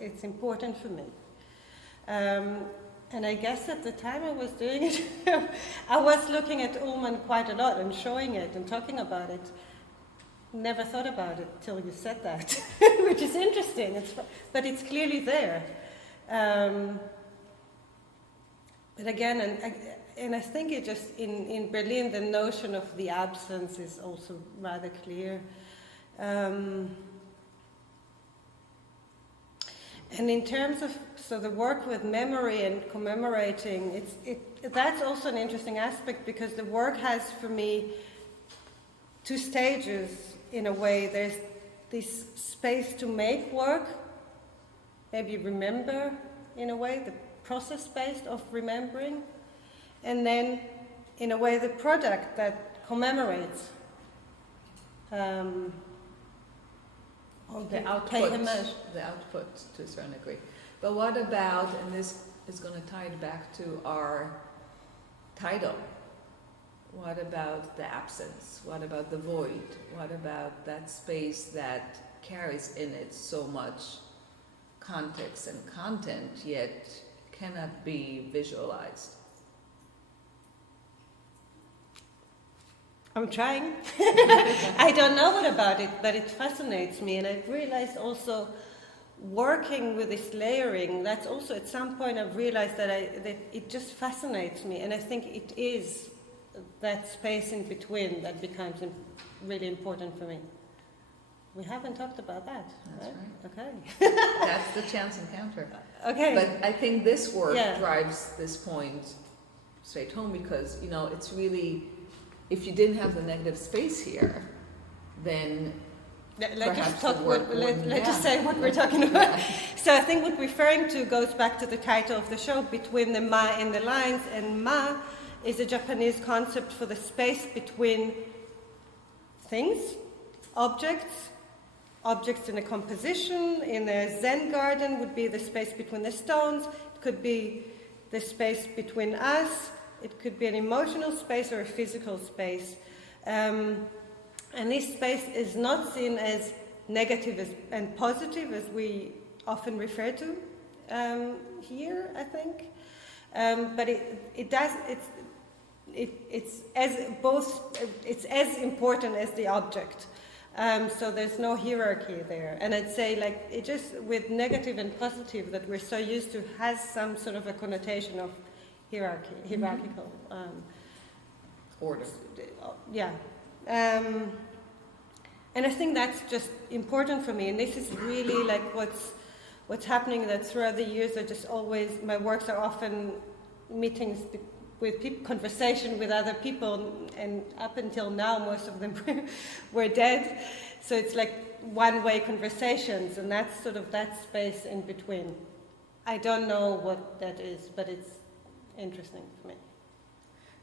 It's important for me. And I guess at the time I was doing it, I was looking at Ullman quite a lot and showing it and talking about it. Never thought about it till you said that, which is interesting. But it's clearly there. But again, and I think it just, in Berlin, the notion of the absence is also rather clear. And in terms of, so the work with memory and commemorating, that's also an interesting aspect, because the work has, for me, two stages in a way. There's this space to make work, maybe remember in a way, the process-based of remembering, and then in a way the product that commemorates. The output to a certain degree. But what about, and this is going to tie it back to our title, what about the absence? What about the void? What about that space that carries in it so much context and content, yet cannot be visualized? I'm trying. I don't know what about it, but it fascinates me. And I've realized also, working with this layering, that's also at some point I've realized that it just fascinates me. And I think it is that space in between that becomes really important for me. We haven't talked about that. That's right. Okay. That's the chance encounter. Okay. But I think this work Yeah. drives this point straight home, because, you know, it's really, if you didn't have the negative space here, then Let's perhaps just say what we're talking about. So I think what we're referring to goes back to the title of the show, Between the Ma and the Lines. And Ma is a Japanese concept for the space between things, objects in a composition. In a Zen garden would be the space between the stones. It could be the space between us. It could be an emotional space or a physical space. And this space is not seen as negative and positive, as we often refer to here, I think. But it's as important as the object. So there's no hierarchy there. And I'd say, like, it just, with negative and positive that we're so used to, has some sort of a connotation of hierarchical. order. Yeah. And I think that's just important for me. And this is really like what's happening, that throughout the years, my works are often meetings with people, conversation with other people, and up until now, most of them were dead. So it's like one-way conversations, and that's sort of that space in between. I don't know what that is, but it's interesting for me.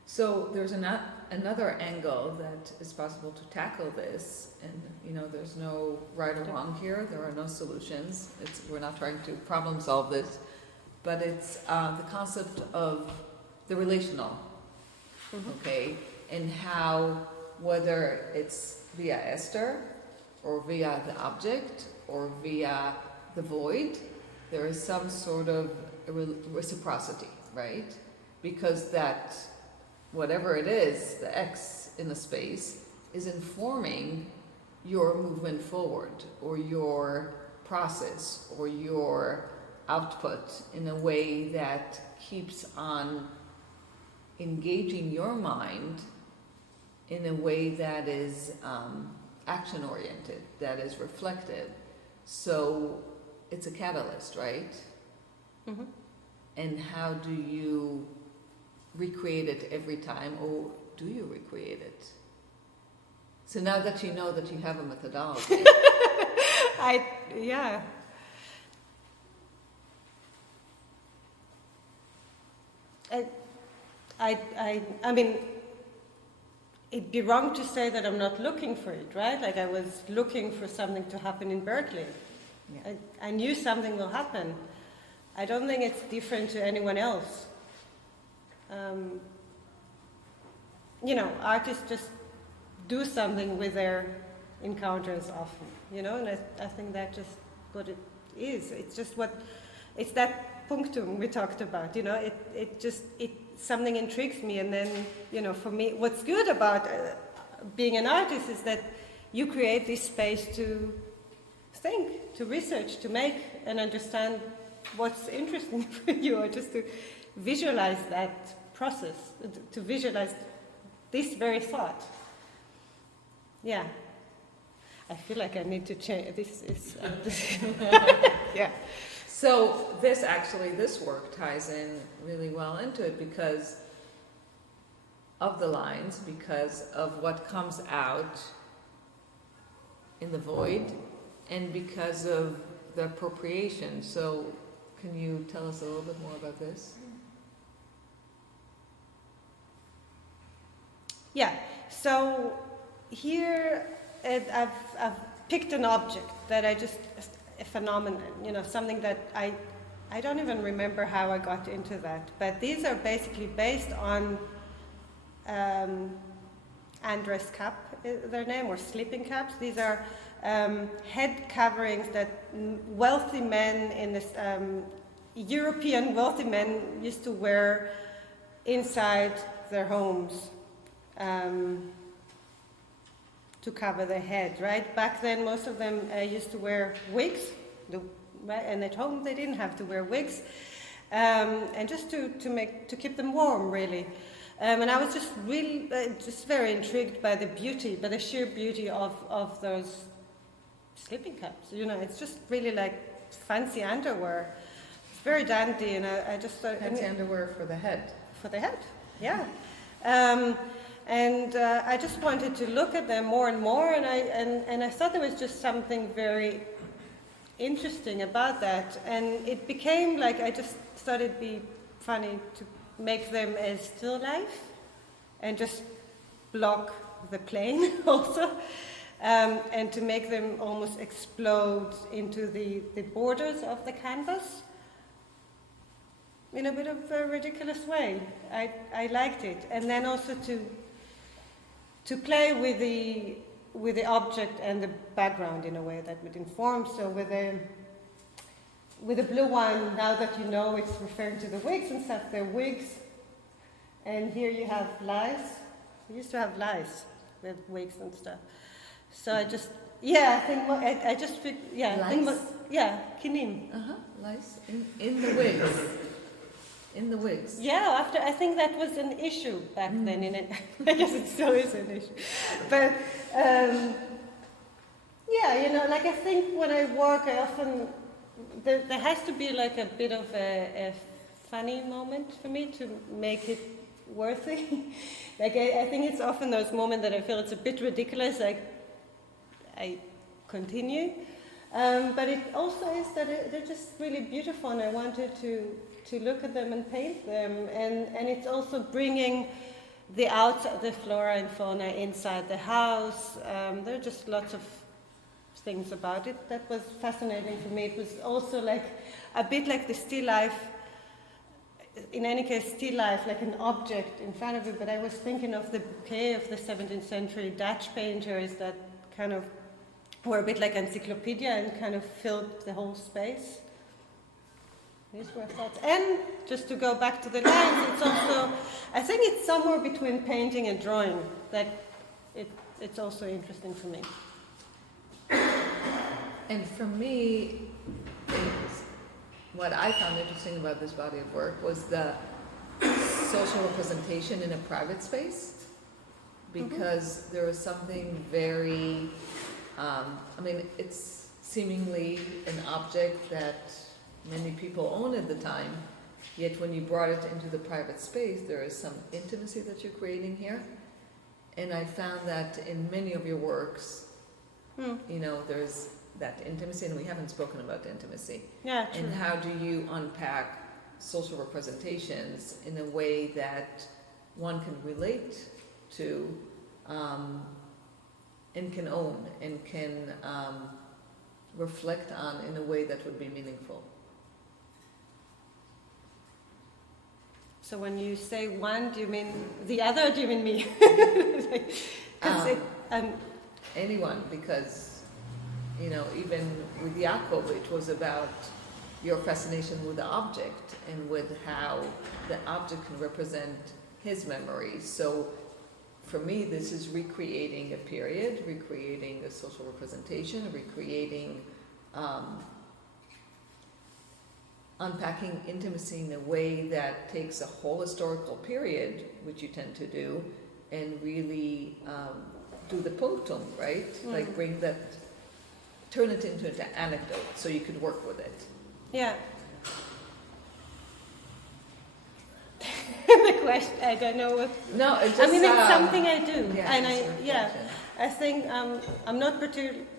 So there's another angle that is possible to tackle this, and, you know, there's no right or wrong here. There are no solutions. We're not trying to problem solve this, but it's the concept of the relational, okay, and how, whether it's via Esther or via the object or via the void, there is some sort of reciprocity, right? Because that, whatever it is, the X in the space, is informing your movement forward, or your process, or your output, in a way that keeps on engaging your mind in a way that is action-oriented, that is reflective. So it's a catalyst, right? Mm-hmm. And how do you recreate it every time, or do you recreate it? So now that you know that you have a methodology, Yeah. I mean, it'd be wrong to say that I'm not looking for it, right? Like I was looking for something to happen in Berkeley. Yeah. I knew something will happen. I don't think it's different to anyone else. You know, artists just do something with their encounters often, you know, and I think that's just what it is. It's just it's that punctum we talked about, you know, something intrigues me, and then, you know, for me, what's good about being an artist is that you create this space to think, to research, to make and understand what's interesting for you, or just to visualize that process, to visualize this very thought. Yeah. I feel like I need to change. This is. Yeah. so this work ties in really well into it because of the lines, because of what comes out in the void, and because of the appropriation. So can you tell us a little bit more about this? Yeah. So here I've picked an object that a phenomenon, you know, something that I don't even remember how I got into that. But these are basically based on Andres cap, their name, or sleeping caps. These are head coverings that wealthy men in this European wealthy men used to wear inside their homes to cover their head, right? Back then, most of them used to wear wigs, right? And at home they didn't have to wear wigs, and just to keep them warm, really. And I was just really just very intrigued by the sheer beauty of those sleeping caps. You know, it's just really like fancy underwear. It's very dandy, and I just thought Fancy underwear for the head. for the head, yeah. And I just wanted to look at them more and more, and I thought there was just something very interesting about that, and it became like I just thought it'd be funny to make them as still life and just block the plane also, and to make them almost explode into the borders of the canvas in a bit of a ridiculous way. I liked it, and then also to play with the object and the background in a way that would inform. So with the blue one, now that you know it's referring to the wigs and stuff, they're wigs. And here you have lice. We used to have lice with wigs and stuff. So I just, I think, I just, I think, kinim. Lice in the wigs. In the wigs. Yeah, I think that was an issue back then. I guess it still is an issue. But, you know, like I think when I work, I often, there has to be like a bit of a funny moment for me to make it worthy. Like I think it's often those moments that I feel it's a bit ridiculous, like I continue. But it also is that they're just really beautiful, and I wanted to look at them and paint them, and it's also bringing the outside, the flora and fauna inside the house. There are just lots of things about it that was fascinating for me. It was also like a bit like the still life, in any case still life, like an object in front of it, but I was thinking of the bouquet of the 17th century Dutch painters that kind of were a bit like encyclopedia and kind of filled the whole space. These were thoughts. And just to go back to the lines, it's also, I think it's somewhere between painting and drawing that it's also interesting for me. And for me, what I found interesting about this body of work was the social representation in a private space, because there was something very, it's seemingly an object that many people owned at the time, Yet when you brought it into the private space, there is some intimacy that you're creating here. And I found that in many of your works, you know, there's that intimacy, and we haven't spoken about intimacy. Yeah, true. And how do you unpack social representations in a way that one can relate to, and can own, and can reflect on in a way that would be meaningful. So when you say one, do you mean the other, or do you mean me? 'Cause Anyone, because, you know, even with Jakob, it was about your fascination with the object and with how the object can represent his memories. So for me, this is recreating a period, recreating a social representation, recreating, unpacking intimacy in a way that takes a whole historical period, which you tend to do, and really do the punctum, right? Like bring that, turn it into an anecdote so you could work with it. Yeah. The question, I don't know what. No, it's just, I mean, it's something I do, yeah, and it's a reflection. I think I'm not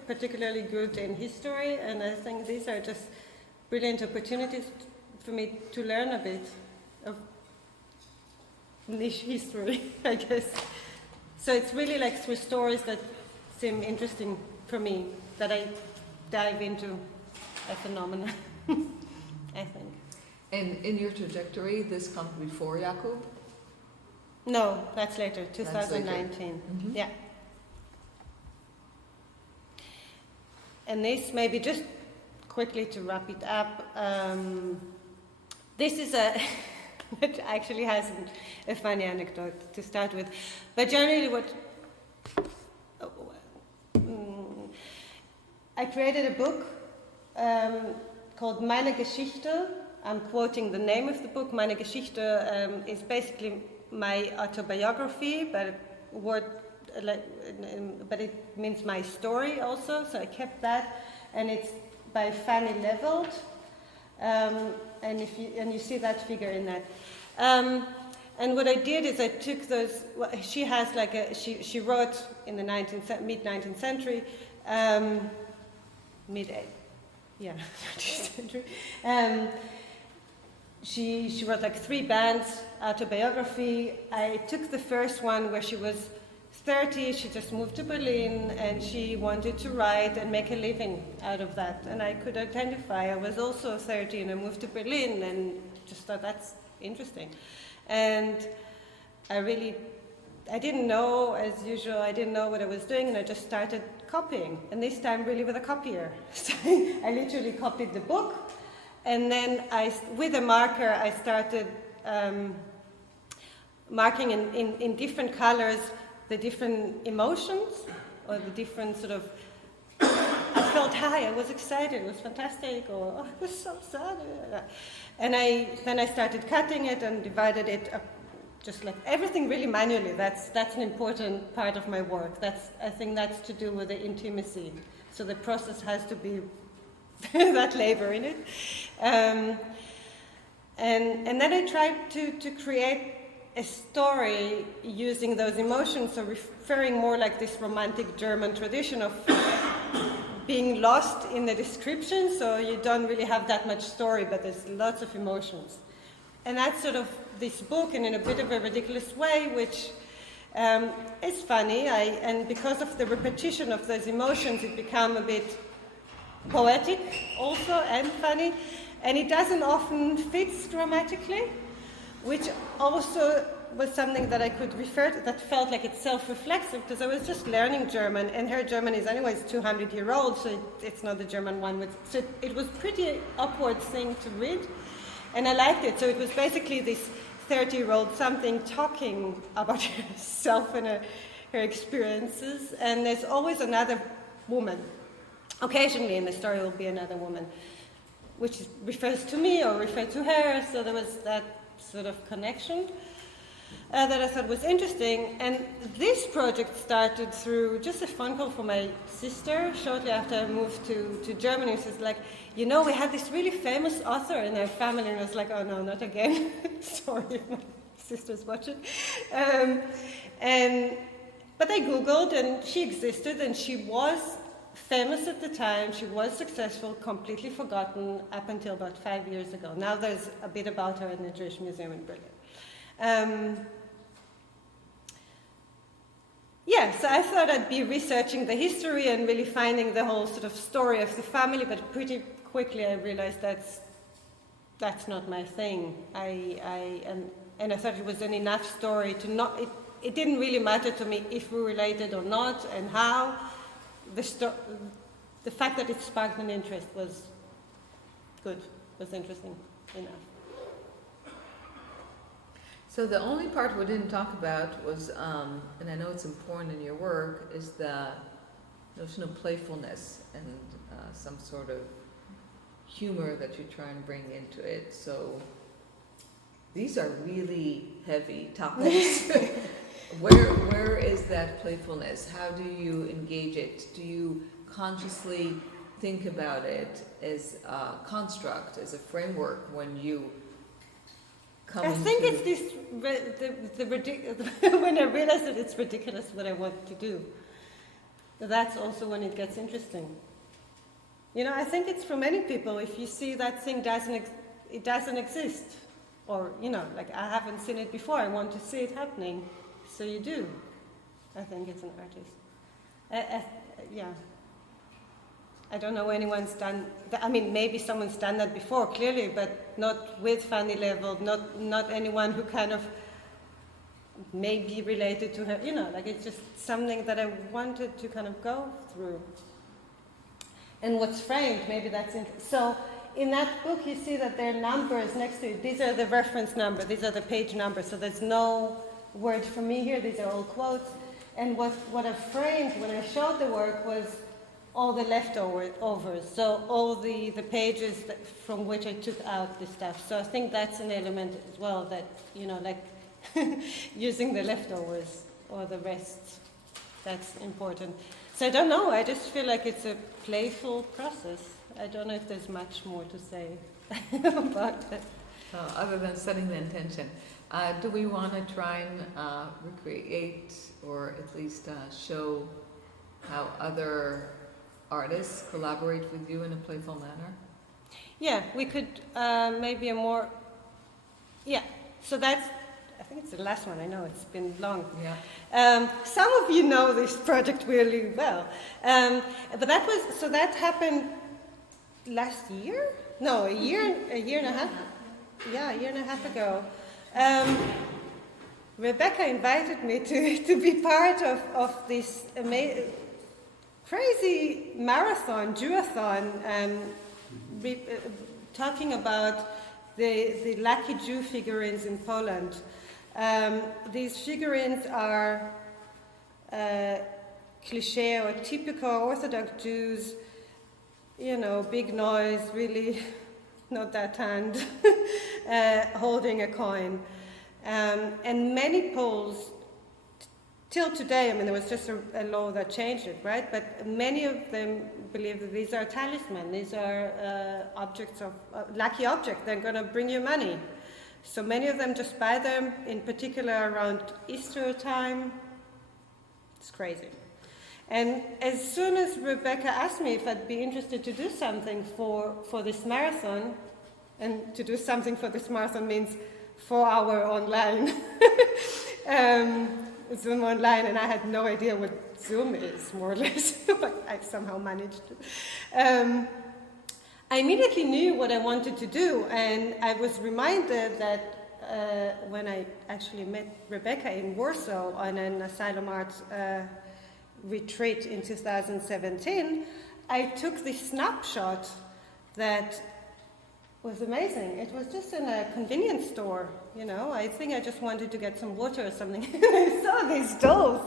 particularly good in history, and I think these are just brilliant opportunities for me to learn a bit of niche history, I guess. So it's really like through stories that seem interesting for me that I dive into a phenomenon, I think. And in your trajectory, this comes before Jakob? No, that's later, That's later. 2019. Mhm. Yeah. And this, maybe just quickly to wrap it up, this is a, it actually has a funny anecdote to start with, but generally I created a book called Meine Geschichte. I'm quoting the name of the book. Meine Geschichte is basically my autobiography, but it means my story also. So I kept that, and it's by Fanny Leveld, and you see that figure in that. And what I did is I took those. Well, she has like she wrote in the mid 19th century, yeah, 19th century. She wrote like 3 bands autobiography. I took the first one where she was 30, she just moved to Berlin, and she wanted to write and make a living out of that. And I could identify, I was also 30 and I moved to Berlin and just thought that's interesting. And I didn't know, as usual, I didn't know what I was doing, and I just started copying. And this time really with a copier. So I literally copied the book, and then with a marker, I started marking in different colors the different emotions, or the different sort of, I felt high, I was excited, it was fantastic, or oh, I was so sad. And then I started cutting it and divided it up, just like everything really manually. That's an important part of my work. I think that's to do with the intimacy. So the process has to be that labor in it. And then I tried to create a story using those emotions, so referring more like this romantic German tradition of being lost in the description, so you don't really have that much story, but there's lots of emotions. And that's sort of this book, and in a bit of a ridiculous way, which is funny, and because of the repetition of those emotions, it became a bit poetic also, and funny, and it doesn't often fit grammatically, which also was something that I could refer to, that felt like it's self-reflexive, because I was just learning German, and her German is anyways 200-year-old, so it's not the German one. So it was pretty awkward thing to read, and I liked it. So it was basically this 30-year-old something talking about herself and her experiences, and there's always another woman. Occasionally in the story will be another woman, which refers to me or refers to her, so there was that sort of connection. that I thought was interesting. And this project started through just a phone call from my sister shortly after I moved to Germany. She was like, you know, we had this really famous author in our family. And I was like, oh no, not again. Sorry, my sister's watching. But I Googled, and she existed, and she was famous at the time. She was successful, completely forgotten up until about 5 years ago. Now there's a bit about her in the Jewish Museum in Berlin. So I thought I'd be researching the history and really finding the whole sort of story of the family, but pretty quickly I realized that's not my thing. And I thought it was an enough story to not. It didn't really matter to me if we related or not, and how. The fact that it sparked an interest was good, was interesting enough. So the only part we didn't talk about was, and I know it's important in your work, is the notion of playfulness and some sort of humor that you try and bring into it. So these are really heavy topics. Where is that playfulness? How do you engage it? Do you consciously think about it as a construct, as a framework when you come I think it's this, when I realize that it's ridiculous what I want to do, that's also when it gets interesting. You know, I think it's for many people, if you see that thing it doesn't exist, or, you know, like I haven't seen it before, I want to see it happening, so you do. I think it's an artist. I don't know anyone's done that. I mean, maybe someone's done that before, clearly, but not with Fanny Level, not anyone who kind of may be related to her, you know, like it's just something that I wanted to kind of go through. And what's framed, maybe that's interesting. So in that book, you see that there are numbers next to it. These are the reference numbers, these are the page numbers, so there's no word for me here, these are all quotes. And what I framed when I showed the work was all the leftovers, so all the pages from which I took out the stuff. So I think that's an element as well, that, you know, like using the leftovers or the rest, that's important. So I don't know, I just feel like it's a playful process. I don't know if there's much more to say about it. Other than setting the intention. Do we want to try and recreate, or at least show how other artists collaborate with you in a playful manner? Yeah, we could maybe a more, so that's, I think it's the last one, I know, it's been long. Yeah. Some of you know this project really well, but that happened last year? No, a year and a half? Yeah, a year and a half ago. Rebecca invited me to be part of this amazing, crazy marathon, Jewathon, talking about the lucky Jew figurines in Poland. These figurines are cliché or typical Orthodox Jews, you know, big noise, really not that hand, holding a coin. And many Poles, till today, I mean, there was just a law that changed it, right? But many of them believe that these are talisman, these are objects of, lucky objects, they're going to bring you money. So many of them just buy them, in particular around Easter time. It's crazy. And as soon as Rebecca asked me if I'd be interested to do something for this marathon, and to do something for this marathon means 4 hour online, Zoom online, and I had no idea what Zoom is, more or less, but I somehow managed to. I immediately knew what I wanted to do, and I was reminded that when I actually met Rebecca in Warsaw on an Asylum Arts retreat in 2017, I took this snapshot that was amazing. It was just in a convenience store, you know. I think I just wanted to get some water or something. I saw these dolls,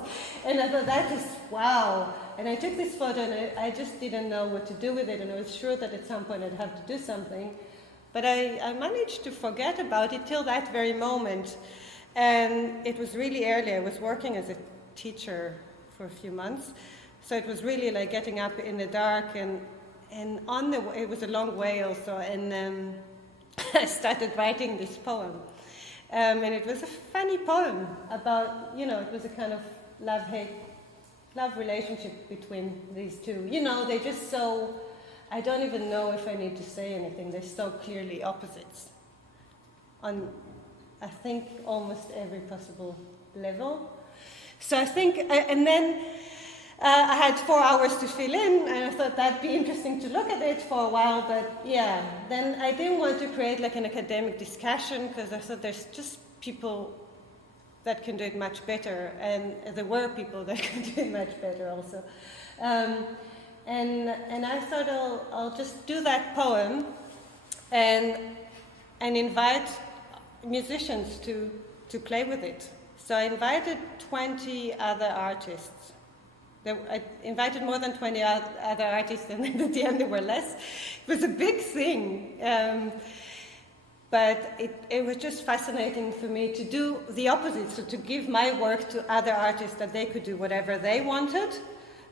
and I thought, that is wow. And I took this photo, and I just didn't know what to do with it, and I was sure that at some point I'd have to do something. But I managed to forget about it till that very moment. And it was really early. I was working as a teacher for a few months. So it was really like getting up in the dark, and on the way, it was a long way also, and I started writing this poem. And it was a funny poem about, you know, it was a kind of love relationship between these two. You know, they're just so, I don't even know if I need to say anything, they're so clearly opposites on, I think, almost every possible level. So I think, and then I had 4 hours to fill in, and I thought that'd be interesting to look at it for a while, but yeah, then I didn't want to create like an academic discussion, because I thought there's just people that can do it much better, and there were people that can do it much better also. And I thought I'll just do that poem and invite musicians to play with it. So I invited 20 other artists. I invited more than 20 other artists, and then at the end there were less. It was a big thing. But it was just fascinating for me to do the opposite, so to give my work to other artists that they could do whatever they wanted.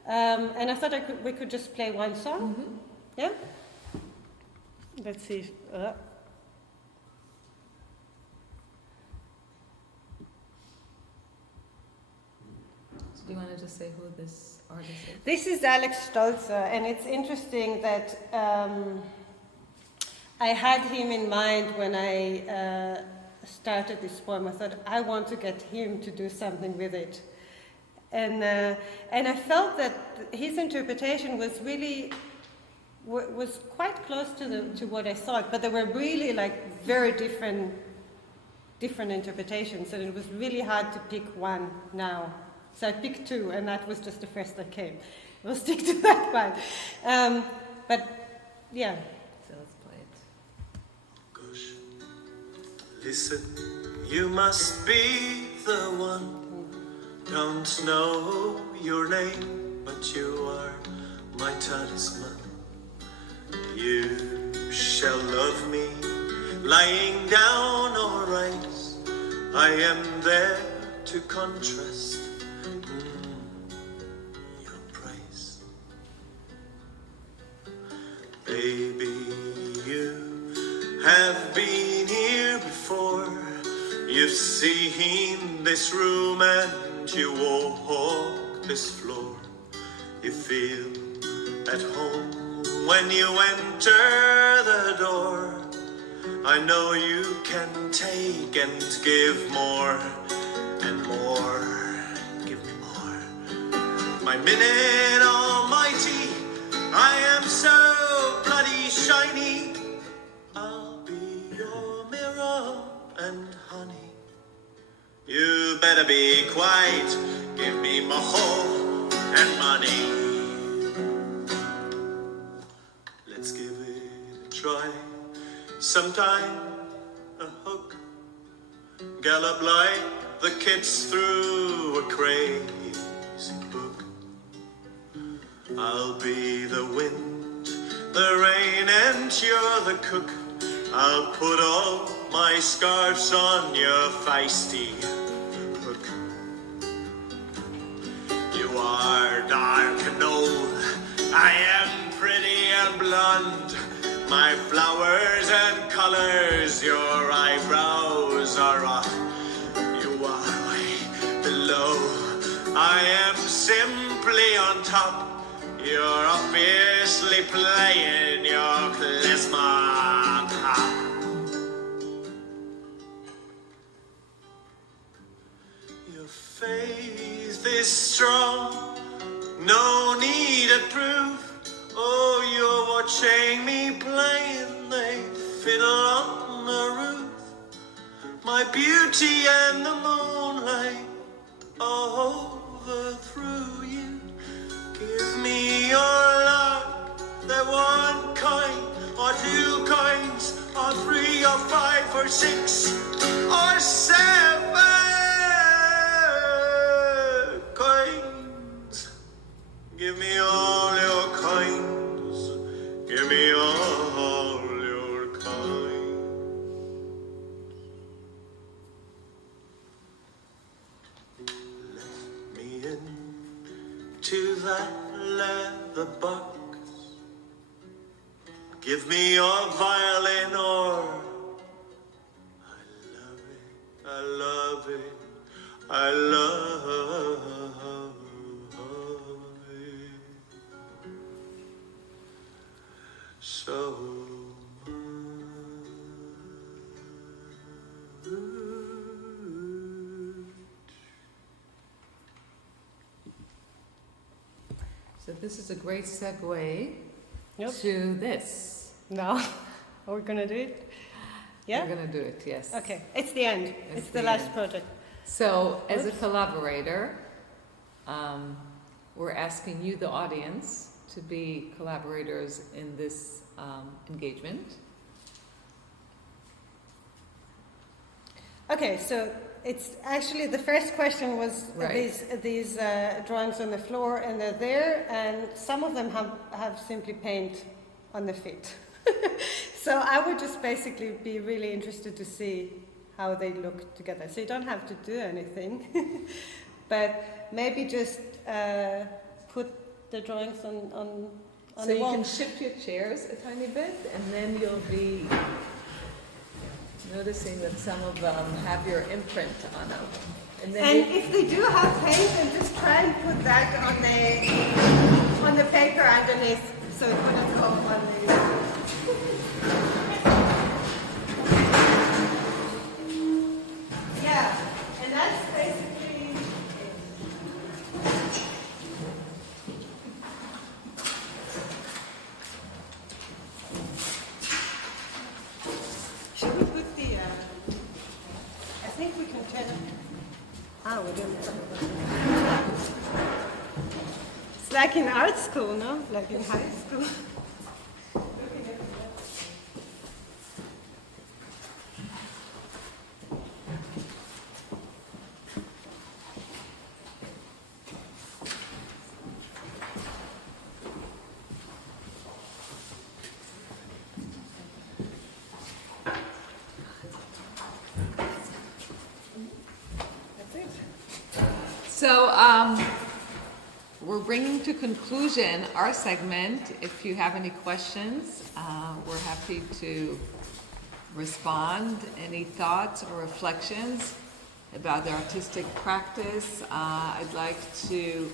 And I thought we could just play one song. Mm-hmm. Yeah? Let's see. Do you want to just say who this artist is? This is Alex Stolzer, and it's interesting that I had him in mind when I started this poem. I thought, I want to get him to do something with it. And I felt that his interpretation was really, was quite close to what I thought, but there were really like very different interpretations, and it was really hard to pick one now. So I picked 2, and that was just the first that came. We'll stick to that one. But yeah. So let's play it. Gosh, listen, you must be the one. Don't know your name, but you are my talisman. You shall love me, lying down or rise. I am there to contrast your praise. Baby, you have been here before. You've seen this room and you walk this floor. You feel at home when you enter the door. I know you can take and give more and more. Give me more. My minute almighty, I am so bloody shiny. I'll be your mirror and honey. You better be quiet. Give me moho and money. Let's give it a try. Sometime a hook, gallop like the kids through a crazy book. I'll be the wind, the rain, and you're the cook. I'll put all my scarves on your feisty hook. You are dark and old, I am pretty and blonde. My flowers and colors, your eyebrows are off. You are way below, I am simply on top. You're obviously playing your klezmer cop. Your faith is strong, no need of proof. Oh, you're watching me playing the fiddle on the roof. My beauty and the moonlight overthrew you. Give me your love, the one kind, or 2 kinds, or 3 or 5 or 6 or 7 kinds. Give me all your kinds. Give me all your kinds. that leather box. Give me your violin or I love it, I love it so much. So this is a great segue Yep. to this. No, are we gonna do it? Yeah. We're gonna do it, yes. Okay, it's the end. It's the the last end. project. So, as a Oops. collaborator, we're asking you, the audience, to be collaborators in this engagement. Okay, so it's actually the first question was Right. these drawings on the floor, and they're there, and some of them have simply paint on the feet. So I would just basically be really interested to see how they look together. So you don't have to do anything, but maybe just put the drawings on So the you wall. can shift your chairs a tiny bit, and then you'll be noticing that some of them have your imprint on them. And then And if they do have paint, then just try and put that on the paper underneath, so it wouldn't go on the. Yeah, and that's basically it. Should we put the? I think we can turn it. Ah, we don't. It's like in art school, no? Like in high school. That's it. So, we're bringing to conclusion our segment. If you have any questions, we're happy to respond. Any thoughts or reflections about the artistic practice? I'd like to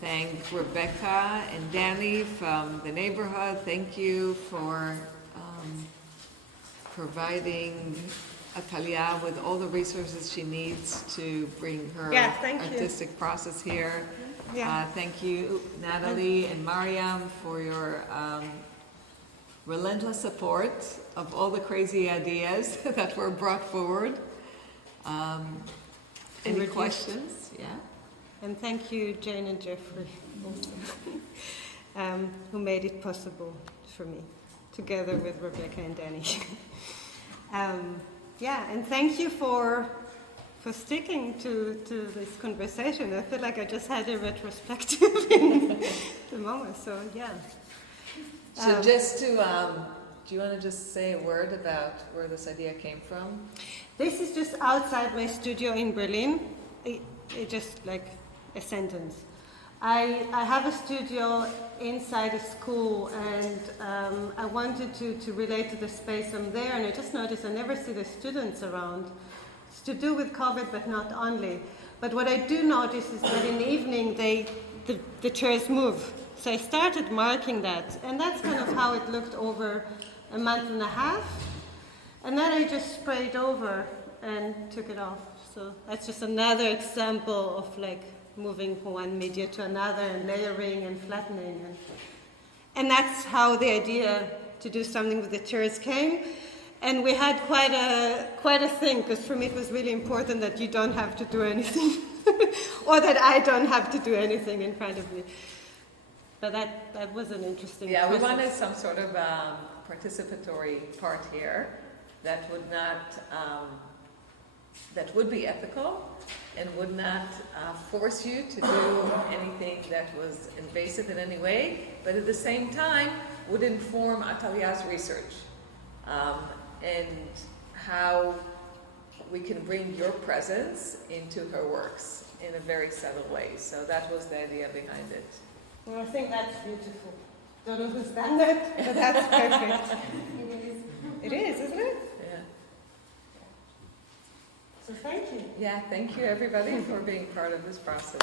thank Rebecca and Danny from the neighborhood. Thank you for providing Atalya with all the resources she needs to bring her Yeah, thank you. artistic process here. Yeah. Thank you, Natalie and Mariam, for your relentless support of all the crazy ideas that were brought forward. Any reduced. questions? Yeah. And thank you, Jane and Jeffrey, also, who made it possible for me, together with Rebecca and Danny. Yeah, and thank you for sticking to this conversation. I feel like I just had a retrospective in the moment, so yeah. So just to, do you want to just say a word about where this idea came from? This is just outside my studio in Berlin. It just like a sentence. I have a studio inside a school, and I wanted to relate to the space I'm there, and I just noticed I never see the students around. It's to do with COVID, but not only. But what I do notice is that in the evening, the chairs move. So I started marking that, and that's kind of how it looked over a month and a half. And then I just sprayed over and took it off. So that's just another example of like moving from one media to another and layering and flattening. And that's how the idea to do something with the chairs came. And we had quite a thing, because for me it was really important that you don't have to do anything, or that I don't have to do anything in front of me. But that was an interesting Yeah, we process. wanted some sort of participatory part here that would not, that would be ethical and would not force you to do anything that was invasive in any way, but at the same time would inform Atalya's research and how we can bring your presence into her works in a very subtle way. So that was the idea behind it. Well, I think that's beautiful. Don't know who's done that, but that's perfect. It is, isn't it? Yeah. So thank you. Yeah, thank you everybody for being part of this process.